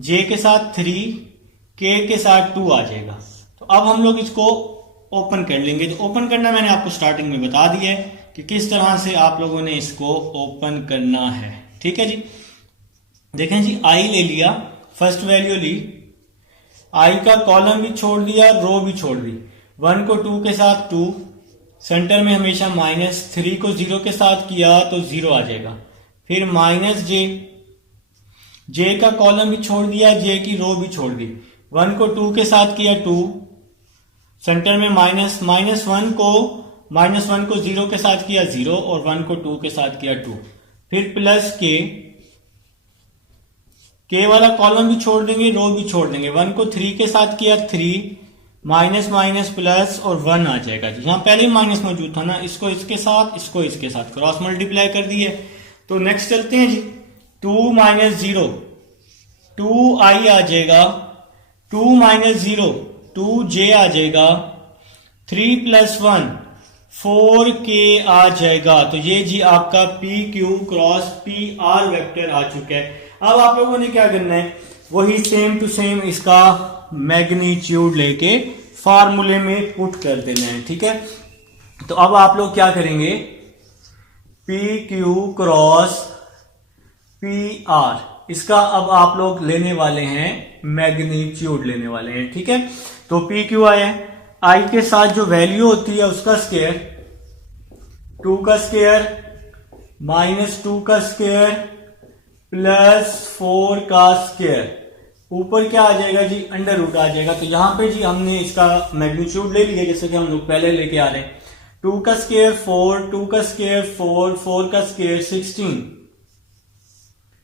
J के साथ 3, K के साथ 2 आ जाएगा। तो अब हम लोग इसको ओपन कर लेंगे। तो ओपन करना मैंने आपको स्टार्टिंग में बता दिया है कि किस तरह से आप लोगों ने इसको ओपन करना है। ठीक है जी, देखें जी I ले लिया, फर्स्ट वैल्यू ली, I का कॉलम भी छोड़ दिया, रो भी छोड़ दी। 1 को 2 के साथ 2, सेंटर में हमेशा -3 को 0 के साथ किया तो 0 आ जाएगा। फिर -J का कॉलम भी छोड़ दिया, J की रो भी छोड़ दी। 1 को 2 के साथ किया 2, सेंटर में माइनस, माइनस वन को 0 के साथ किया 0 और 1 को 2 के साथ किया 2, फिर प्लस के वाला कॉलम भी छोड़ देंगे, रो भी छोड़ देंगे। 1 को 3 के साथ किया 3, माइनस माइनस प्लस और 1 आ जाएगा जी। यहां पहले ही माइनस मौजूद था ना, इसको इसके साथ, इसको इसके साथ क्रॉस मल्टीप्लाई कर दिए। तो नेक्स्ट चलते हैं जी, 2 माइनस 0 2i आ जाएगा, 2 माइनस 0 2j आ जाएगा, 3 प्लस 1 4k आ जाएगा। तो ये जी आपका PQ क्रॉस PR वेक्टर आ चुका है। अब आप लोगों ने क्या करना है, वही सेम टू सेम इसका मैग्नीट्यूड लेके फार्मूले में पुट कर देना है, ठीक है। तो अब आप लोग क्या करेंगे, PQ क्रॉस PR, इसका अब आप लोग लेने वाले हैं मैग्नीट्यूड लेने वाले हैं, ठीक है। तो PQ आया, I के साथ जो वैल्यू होती है उसका स्क्वायर, 2 का स्क्वायर माइनस 2 का स्क्वायर प्लस 4 का स्क्वायर, ऊपर क्या आ जाएगा जी, अंडर रूट आ जाएगा। तो यहां पे जी हमने इसका मैग्नीट्यूड ले लिया जैसे कि हम लोग पहले लेके आ रहे हैं। 2 का स्क्वायर 4, 2 का स्क्वायर 4, 4 का स्क्वायर 16,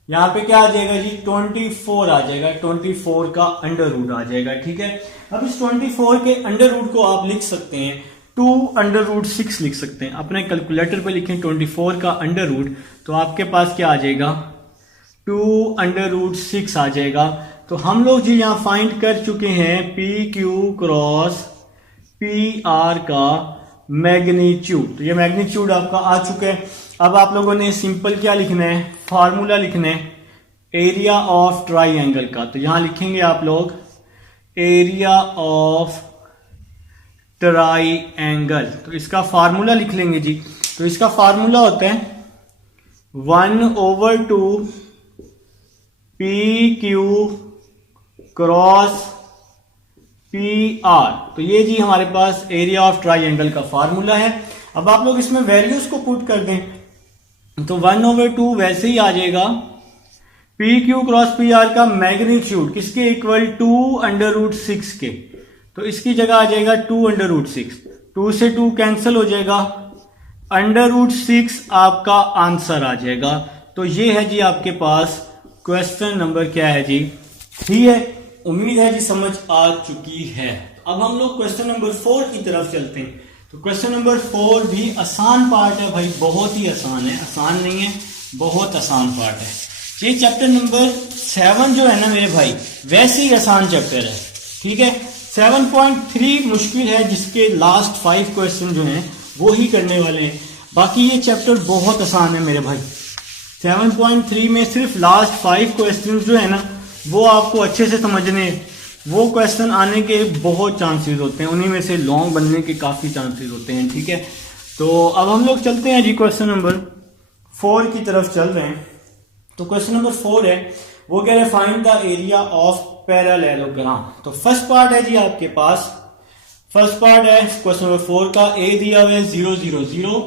यहां पे क्या आ जाएगा जी 24 आ जाएगा, 24 का अंडर रूट आ जाएगा, ठीक है। अब इस 24 के अंडर रूट को आप लिख सकते हैं 2 अंडर रूट 6 लिख सकते हैं। अपने कैलकुलेटर पे लिखें 24 का अंडर रूट, तो आपके पास क्या आ जाएगा 2 अंडर रूट 6 आ जाएगा। तो हम लोग जी यहां फाइंड कर चुके हैं PQ क्रॉस PR का मैग्नीट्यूड। तो ये मैग्नीट्यूड आपका आ चुका है। अब आप लोगों ने सिंपल क्या लिखना है, फार्मूला लिखना है एरिया ऑफ ट्राइंगल का। तो यहां लिखेंगे आप लोग एरिया ऑफ ट्राइंगल, तो इसका फार्मूला लिख लेंगे जी। तो इसका फार्मूला होता है 1/2 PQ क्रॉस PR। तो ये जी हमारे पास एरिया ऑफ ट्राइंगल का फार्मूला है। अब आप लोग इसमें वैल्यूज को पुट कर दें तो 1/2 वैसे ही आ जाएगा, PQ क्रॉस PR का मैग्नीट्यूड किसके इक्वल, 2 अंडर रूट 6 के। तो इसकी जगह आ जाएगा 2 अंडर रूट 6, 2 से 2 कैंसिल हो जाएगा, अंडर रूट 6 आपका आंसर आ जाएगा। तो ये है जी आपके पास क्वेश्चन नंबर क्या है जी, ठीक है। उम्मीद है जी समझ आ चुकी है। अब हम लोग क्वेश्चन नंबर 4 की तरफ चलते हैं। तो क्वेश्चन नंबर 4 भी आसान पार्ट है भाई, बहुत ही आसान है, आसान नहीं है, बहुत आसान पार्ट है। ये चैप्टर नंबर 7 जो है ना मेरे भाई, वैसे ही आसान चैप्टर है, ठीक है। 7.3 मुश्किल है, जिसके लास्ट 5 क्वेश्चन जो हैं वो ही करने वाले हैं। बाकी ये चैप्टर बहुत आसान है मेरे भाई। 7.3 में सिर्फ लास्ट 5 क्वेश्चन जो है ना वो आपको अच्छे से समझने, वो क्वेश्चन आने के बहुत चांसेस होते हैं, उन्हीं में से लॉन्ग बनने के काफी चांसेस होते हैं, ठीक है। तो अब हम लोग चलते हैं जी क्वेश्चन नंबर 4 की तरफ चल रहे हैं। तो क्वेश्चन नंबर 4 है, वो कह रहे हैं find the area of parallelogram. तो फर्स्ट पार्ट है जी आपके पास, फर्स्ट पार्ट है क्वेश्चन नंबर 4 का, ए दिया हुआ है 0 0 0,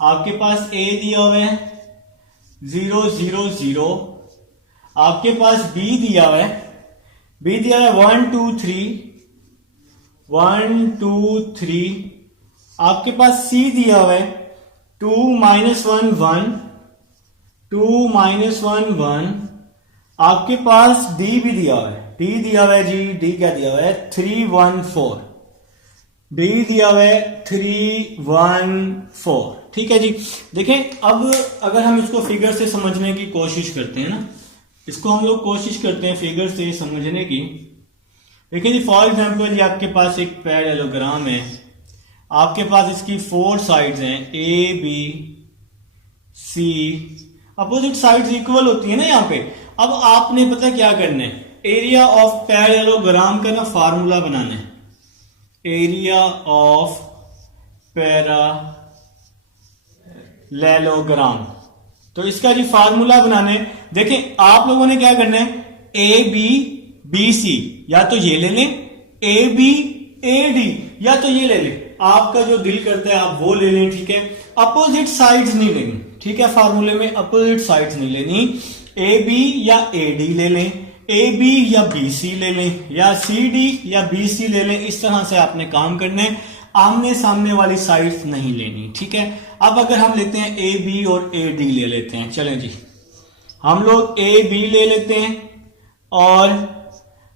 आपके पास ए दिया हुआ है 0 0 0, आपके पास बी दिया हुआ है, बी दिया है 1 2 3 1 2 3, आपके पास सी दिया हुआ है 2 -1 1 2 -1 1, आपके पास डी भी दिया हुआ है, डी दिया हुआ है जी, डी क्या दिया हुआ है 3 1 4, डी दिया हुआ है 3 1 4, ठीक है जी। देखें अब अगर हम इसको फिगर से समझने की कोशिश करते हैं ना, इसको हम लोग कोशिश करते हैं फिगर से समझने की। देखिए जी फॉर एग्जांपल ये आपके पास एक पैरेललोग्राम है, आपके पास इसकी 4 साइड्स हैं A B C, opposite sides equal होती है ना यहाँ पे। अब आपने पता क्या करना है, एरिया ऑफ पैरेललोग्राम का ना फार्मूला बनाना है, एरिया ऑफ पैरेललोग्राम। तो इसका जी फार्मूला बनाने, देखें आप लोगों ने क्या करना है, ए बी बी सी या तो ये ले लें, ए बी ए डी या तो ये ले लें, आपका जो दिल करता है आप वो ले लें, ठीक है। अपोजिट साइड्स नहीं लेनी, ठीक है, फार्मूले में अपोजिट साइड्स नहीं लेनी, ए बी या ए डी ले लें, ए बी या बी सी ले लें या सी डी या बी सी ले लें, इस तरह से आपने काम करना है, आमने सामने वाली साइड्स नहीं लेनी, ठीक है। अब अगर हम लेते हैं ए बी और ए डी ले लेते हैं, चलें जी हम लोग ए बी ले लेते हैं और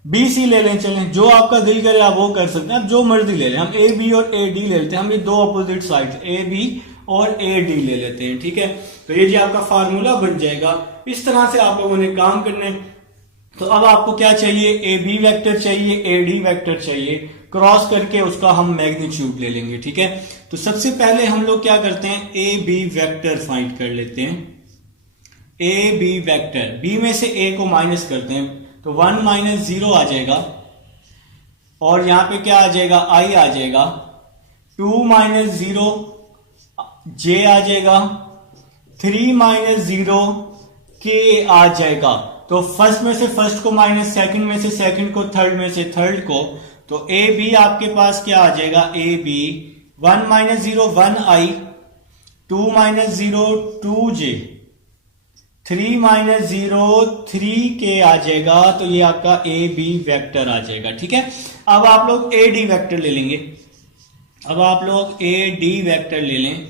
बी सी ले लें, चलें जो आपका दिल करे आप वो कर सकते हैं, आप जो मर्जी ले लें। हम ए बी और ए डी ले लेते हैं, हम ये दो अपोजिट साइड ए बी और ए डी ले लेते हैं, ठीक है। तो ये जी आपका फार्मूला बन जाएगा। इस तरह से आप लोगों ने काम करना है। तो अब आपको क्या चाहिए, ए बी वेक्टर चाहिए, ए डी वेक्टर चाहिए, क्रॉस करके उसका हम मैग्नीट्यूड ले लेंगे, ठीक है। तो सबसे पहले हम लोग क्या करते हैं, ए बी वेक्टर फाइंड कर लेते हैं। ए बी वेक्टर, बी में से ए को माइनस करते हैं तो 1 माइनस 0 आ जाएगा और यहां पे क्या आ जाएगा, आई आ जाएगा, 2 माइनस 0 जे आ जाएगा, 3 माइनस 0 के आ जाएगा। तो फर्स्ट में से फर्स्ट को माइनस, सेकंड में से सेकंड को, थर्ड में से थर्ड को, तो ए बी आपके पास क्या आ जाएगा, A B 1 minus 0 1 I, 2 minus 0 2 J, 3 minus 0 3 के आ जाएगा। तो ये आपका ए बी वेक्टर आ जाएगा, ठीक है। अब आप लोग ए डी वेक्टर ले लेंगे। अब आप लोग ए डी वेक्टर ले लें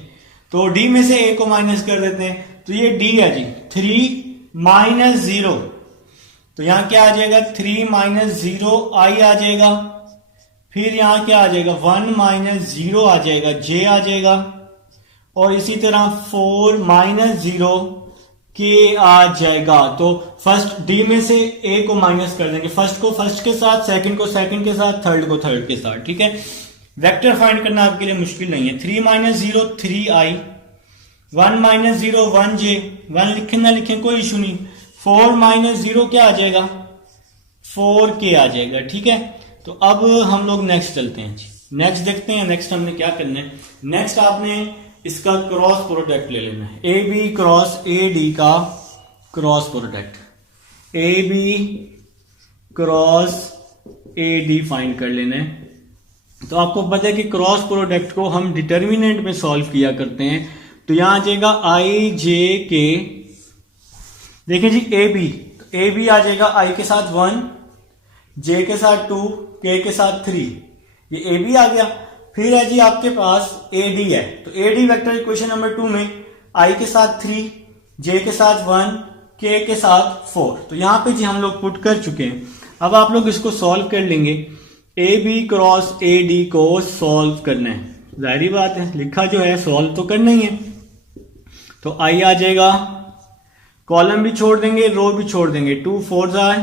तो डी में से ए को माइनस कर देते हैं, तो ये डी है जी, 3 माइनस 0, तो यहां क्या आ जाएगा, 3 माइनस 0 आई आ जाएगा, फिर यहां क्या आ जाएगा, 1 माइनस 0 आ जाएगा, जे आ जाएगा, और इसी तरह 4 माइनस 0 के आ जाएगा। तो फर्स्ट डी में से ए को माइनस कर देंगे, फर्स्ट को फर्स्ट के साथ, सेकंड को सेकंड के साथ, थर्ड को थर्ड के साथ, ठीक है। वेक्टर फाइंड करना आपके लिए मुश्किल नहीं है। 3 माइनस 0 3 आई, 1 माइनस 0 1 जे, 1 लिखें ना लिखें कोई इशू नहीं, 4 माइनस 0 क्या आ जाएगा, 4 के आ जाएगा, ठीक है। तो अब हम लोग नेक्स्ट चलते हैं जी, नेक्स्ट देखते हैं। नेक्स्ट हमने क्या करना है, नेक्स्ट आपने इसका क्रॉस प्रोडक्ट ले लेना है, A B cross A D का cross product, A B cross A D find कर लेना है। तो आपको पता है कि क्रॉस प्रोडक्ट को हम डिटर्मिनेंट में सॉल्व किया करते हैं। तो यहां आ जाएगा आई जे के, देखिए जी ए बी आ जाएगा आई के साथ 1, जे के साथ 2, के साथ 3, ये ए बी आ गया। फिर है जी आपके पास ए डी है, तो A D vector equation number 2 में आई के साथ 3, जे के साथ 1, के साथ 4, तो यहां पे जी हम लोग पुट कर चुके हैं। अब आप लोग इसको सॉल्व कर लेंगे, A B cross A D को सॉल्व करना है, जाहिर बात है लिखा जो है सॉल्व तो करना ही है। तो आई आ जाएगा, कॉलम भी छोड़ देंगे, रो भी छोड़ देंगे, 2 4 आर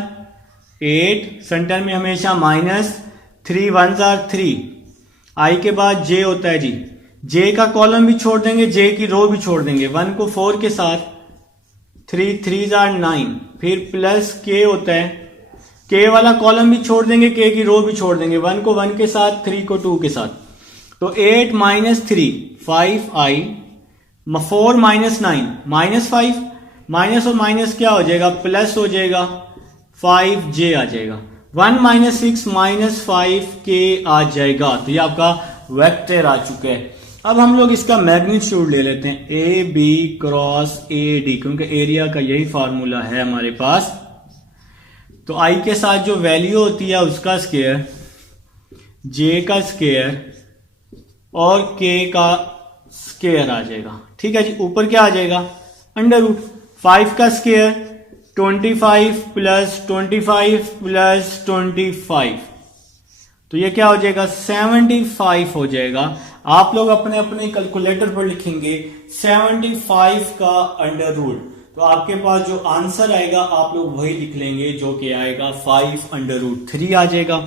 8, सेंटर में हमेशा माइनस, 3 1 आर 3, आई के बाद जे होता है जी, जे का कॉलम भी छोड़ देंगे, जे की रो भी छोड़ देंगे, 1 को 4 के साथ, 3 3 आर 9, फिर प्लस के होता है, के वाला कॉलम भी छोड़ देंगे, के की रो भी छोड़ देंगे, 1 को 1 के साथ, 3 को 2 के साथ, तो 8 माइनस 3 5 आई, 4 माइनस 9 माइनस 5, माइनस और माइनस क्या हो जाएगा, प्लस हो जाएगा, 5 जे आ जाएगा, 1 माइनस 6 माइनस 5 के आ जाएगा। तो ये आपका वेक्टर आ चुका है। अब हम लोग इसका मैग्नीट्यूड ले लेते हैं, A B cross A D, क्योंकि एरिया का यही फार्मूला है हमारे पास। तो आई के साथ जो वैल्यू होती है उसका स्क्वायर, जे का स्क्वायर और के का स्क्वायर आ जाएगा, ठीक है जी। ऊपर क्या आ जाएगा, अंडर रूट 5 का स्क्वायर 25 प्लस 25 प्लस 25, तो ये क्या हो जाएगा 75 हो जाएगा। आप लोग अपने अपने कैलकुलेटर पर लिखेंगे 75 का अंडर रूट, तो आपके पास जो आंसर आएगा आप लोग वही लिख लेंगे जो कि आएगा 5 अंडर रूट 3 आ जाएगा।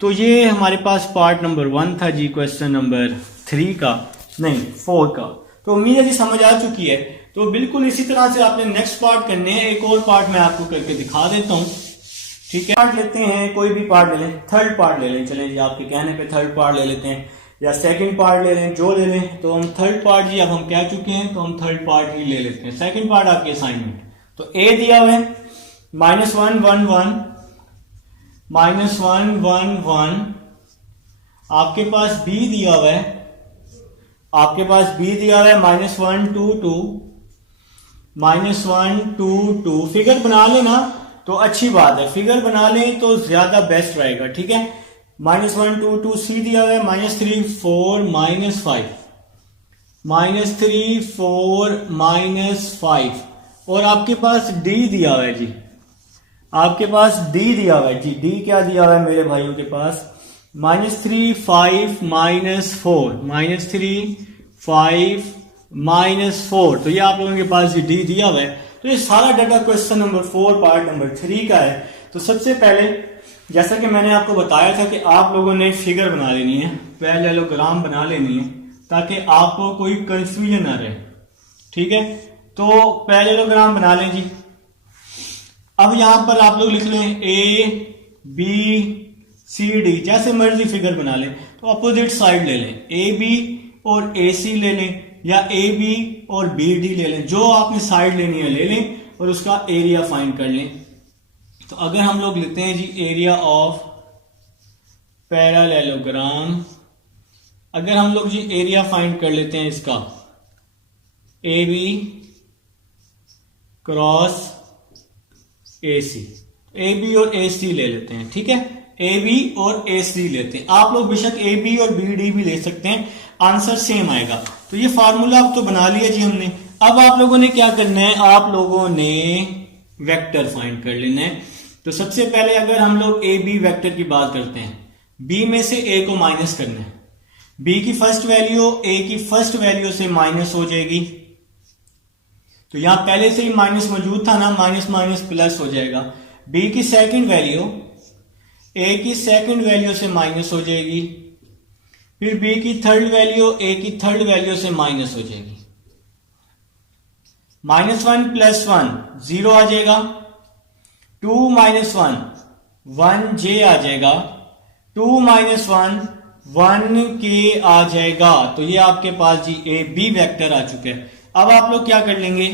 तो ये हमारे पास पार्ट नंबर 1 था जी, क्वेश्चन नंबर 3 का नहीं 4 का। तो उम्मीद है जी समझ आ चुकी है। तो बिल्कुल इसी तरह से आपने नेक्स्ट पार्ट करने हैं, एक और पार्ट मैं आपको करके दिखा देता हूं, ठीक है। पार्ट लेते हैं, कोई भी पार्ट ले लें, थर्ड पार्ट ले लें, चलें जी आपके कहने पे थर्ड पार्ट ले लेते हैं, या सेकंड पार्ट ले लें, जो ले लें। तो हम थर्ड पार्ट जी अब हम कह चुके हैं तो हम थर्ड पार्ट ही ले लेते हैं। सेकंड पार्ट आपकी असाइनमेंट, तो ए दिया हुआ है -1 1 1 -1 1 1, आपके पास बी दिया हुआ है, आपके पास बी दिया हुआ है -1 2 2 -1 2 2, फिगर बना लेना, तो अच्छी बात है, फिगर बना लें तो ज्यादा बेस्ट रहेगा। ठीक है, -1 2 2 सी दिया हुआ है, -3 4 -5 -3 4 -5 और आपके पास डी दिया हुआ है जी, आपके पास डी दिया हुआ है जी। डी क्या दिया हुआ है मेरे भाइयों के पास? -3 5 -4 -3 5 -4। तो ये आप लोगों के पास डी दिया हुआ है। तो ये सारा data question number 4 part number 3 का है। तो सबसे पहले जैसा कि मैंने आपको बताया था कि आप लोगों ने फिगर बना लेनी है, पैरेललोग्राम बना लेनी है ताकि आपको कोई कंफ्यूजन ना रहे। ठीक है, तो पैरेललोग्राम बना लें जी। अब यहां पर आप लोग लिख लें ABCD, जैसे मर्जी फिगर बना लें। तो अपोजिट साइड ले लें, AB और AC ले लें या AB और BD ले लें, जो आपने साइड लेनी है ले लें और उसका एरिया फाइंड कर लें। तो अगर हम लोग लेते हैं जी एरिया ऑफ पैरेललोग्राम, अगर हम लोग जी एरिया फाइंड कर लेते हैं इसका AB क्रॉस AC, AB और AC ले लेते हैं। ठीक है, AB और AC लेते हैं। आप लोग बेशक AB और BD भी ले सकते हैं, आंसर सेम आएगा। तो ये फार्मूला अब तो बना लिया जी हमने। अब आप लोगों ने क्या करना है, आप लोगों ने वेक्टर फाइंड कर लेना है। तो सबसे पहले अगर हम लोग AB वेक्टर की बात करते हैं, B में से A को माइनस करना है। B की फर्स्ट वैल्यू A की फर्स्ट वैल्यू से माइनस हो जाएगी। तो यहां पहले से ही माइनस मौजूद था ना, माइनस माइनस प्लस हो जाएगा। B की सेकंड वैल्यू A की सेकंड वैल्यू से माइनस हो जाएगी। फिर B की थर्ड वैल्यू A की थर्ड वैल्यू से माइनस हो जाएगी। -1 + 1 0 आ जाएगा। 2 - 1 1J आ जाएगा। 2 - 1 1K आ जाएगा। तो ये आपके पास जी AB वेक्टर आ चुका है। अब आप लोग क्या कर लेंगे,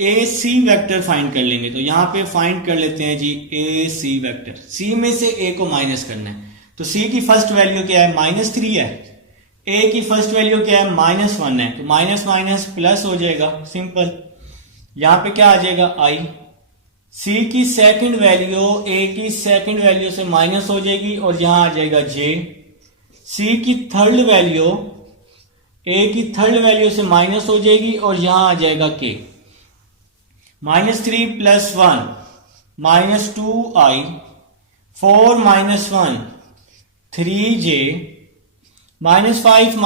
AC वेक्टर फाइंड कर लेंगे। तो यहां पे फाइंड कर लेते हैं जी AC वेक्टर। C में से A को माइनस करना है। तो C की फर्स्ट वैल्यू क्या है, -3 है। A की फर्स्ट वैल्यू क्या है, -1 है। तो माइनस माइनस प्लस हो जाएगा, सिंपल। यहां पे क्या आ जाएगा, I। C की सेकंड वैल्यू A की सेकंड वैल्यू से माइनस हो जाएगी और यहां आ जाएगा J। C की थर्ड वैल्यू A की थर्ड वैल्यू से माइनस हो जाएगी और यहां आ जाएगा K। -3 + 1 -2I 4 - 1 3J -5 -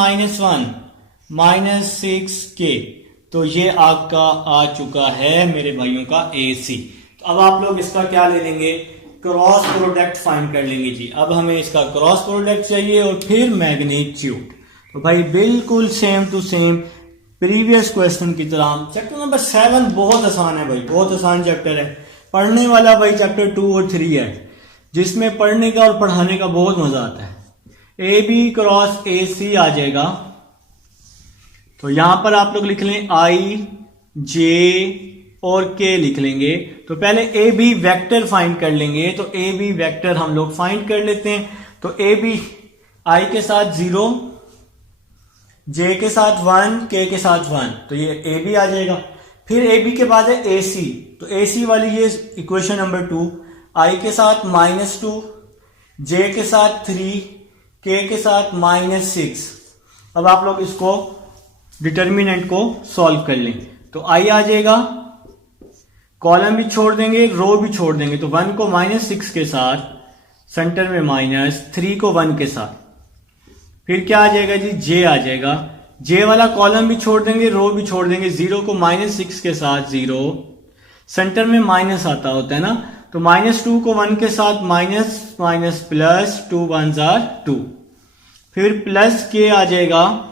1 -6K। तो ये आपका आ चुका है मेरे भाइयों का AC। तो अब आप लोग इसका क्या ले लेंगे, क्रॉस प्रोडक्ट फाइंड कर लेंगे जी। अब हमें इसका क्रॉस प्रोडक्ट चाहिए और फिर मैग्नीट्यूड। तो भाई बिल्कुल same to same previous question की तरह। चैप्टर नंबर 7 बहुत आसान है भाई, बहुत आसान चैप्टर है। पढ़ने वाला भाई चैप्टर 2 और 3 है, जिसमें पढ़ने का और पढ़ाने का बहुत मजा आता है। AB क्रॉस AC आ जाएगा। तो यहां पर आप लोग लिख लें I J और K लिख लेंगे। तो पहले AB वेक्टर फाइंड कर लेंगे। तो AB वेक्टर हम लोग फाइंड कर लेते हैं। तो AB I के साथ 0, J के साथ 1, K के साथ 1, तो ये AB आ जाएगा। फिर AB के बाद है AC। तो AC वाली ये इक्वेशन नंबर 2, I के साथ -2, J के साथ 3, K के साथ -6। अब आप लोग इसको डिटर्मिनेंट को सॉल्व कर लें। तो I आ जाएगा, कॉलम भी छोड़ देंगे, रो भी छोड़ देंगे। तो 1 को -6 के साथ, सेंटर में -3 को 1 के साथ। फिर क्या आ जाएगा जी, J आ जाएगा। J वाला कॉलम भी छोड़ देंगे, रो भी छोड़ देंगे। 0 को -6 के साथ 0, सेंटर में माइनस आता होता है ना। तो -2 को 1 के साथ minus minus plus, 2 1s are 2। फिर प्लस K आ जाएगा।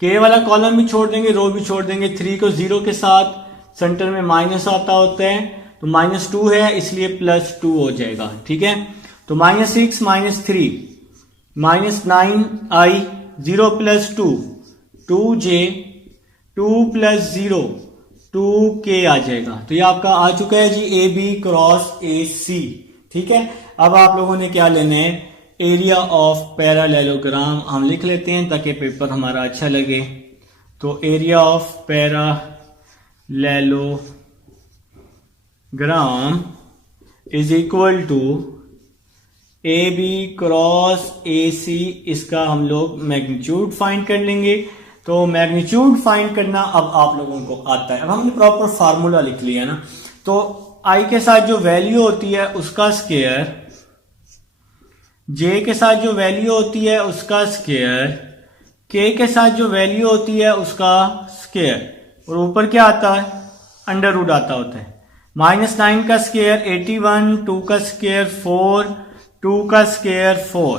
K वाला कॉलम भी छोड़ देंगे, रो भी छोड़ देंगे। 3 को 0 के साथ, सेंटर में माइनस आता होता है। तो -2 है इसलिए +2 हो जाएगा। ठीक है, तो -6 -3 -9I 0 + 2 2J 2 + 0 2K आ जाएगा। तो ये आपका आ चुका है जी AB क्रॉस AC। ठीक है, अब आप लोगों ने क्या लेना है, एरिया ऑफ पैरेललोग्राम हम लिख लेते हैं ताकि पेपर हमारा अच्छा लगे। तो area of parallelogram gram is equal to A B cross A C, इसका हम लोग मैग्नीट्यूड फाइंड कर लेंगे। तो मैग्नीट्यूड फाइंड करना अब आप लोगों को आता है। अब हमने प्रॉपर फार्मूला लिख लिया ना, तो आई के साथ जो वैल्यू होती है उसका स्क्वायर, जे के साथ जो वैल्यू होती है उसका स्क्वायर, के के साथ जो वैल्यू होती है उसका स्क्वायर, और ऊपर क्या आता है, अंडर रूट आता होता है। -9 का स्क्वायर 81, 2 का स्क्वायर 4, 2 का स्क्वायर 4।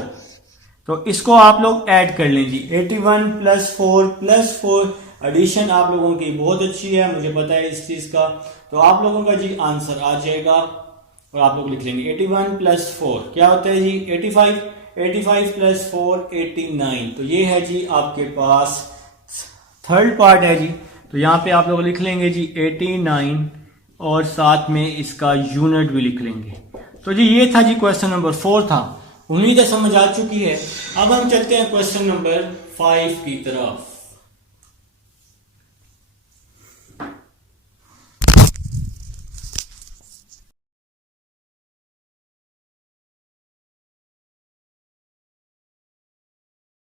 तो इसको आप लोग ऐड कर लें जी, 81 + 4 + 4। एडिशन आप लोगों की बहुत अच्छी है, मुझे पता है इस चीज का। तो आप लोगों का जी आंसर आ जाएगा और आप लोग लिख लेंगे 81 + 4 क्या होता है जी 85, 85 + 4 89। तो ये है जी आपके पास थर्ड पार्ट है जी। तो यहाँ पे आप लोग लिख लेंगे जी 89 और साथ में इसका यूनिट भी लिख लेंगे। तो जी ये था जी क्वेश्चन नंबर 4 था, उम्मीद है समझ आ चुकी है। अब हम चलते हैं क्वेश्चन नंबर 5 की तरफ।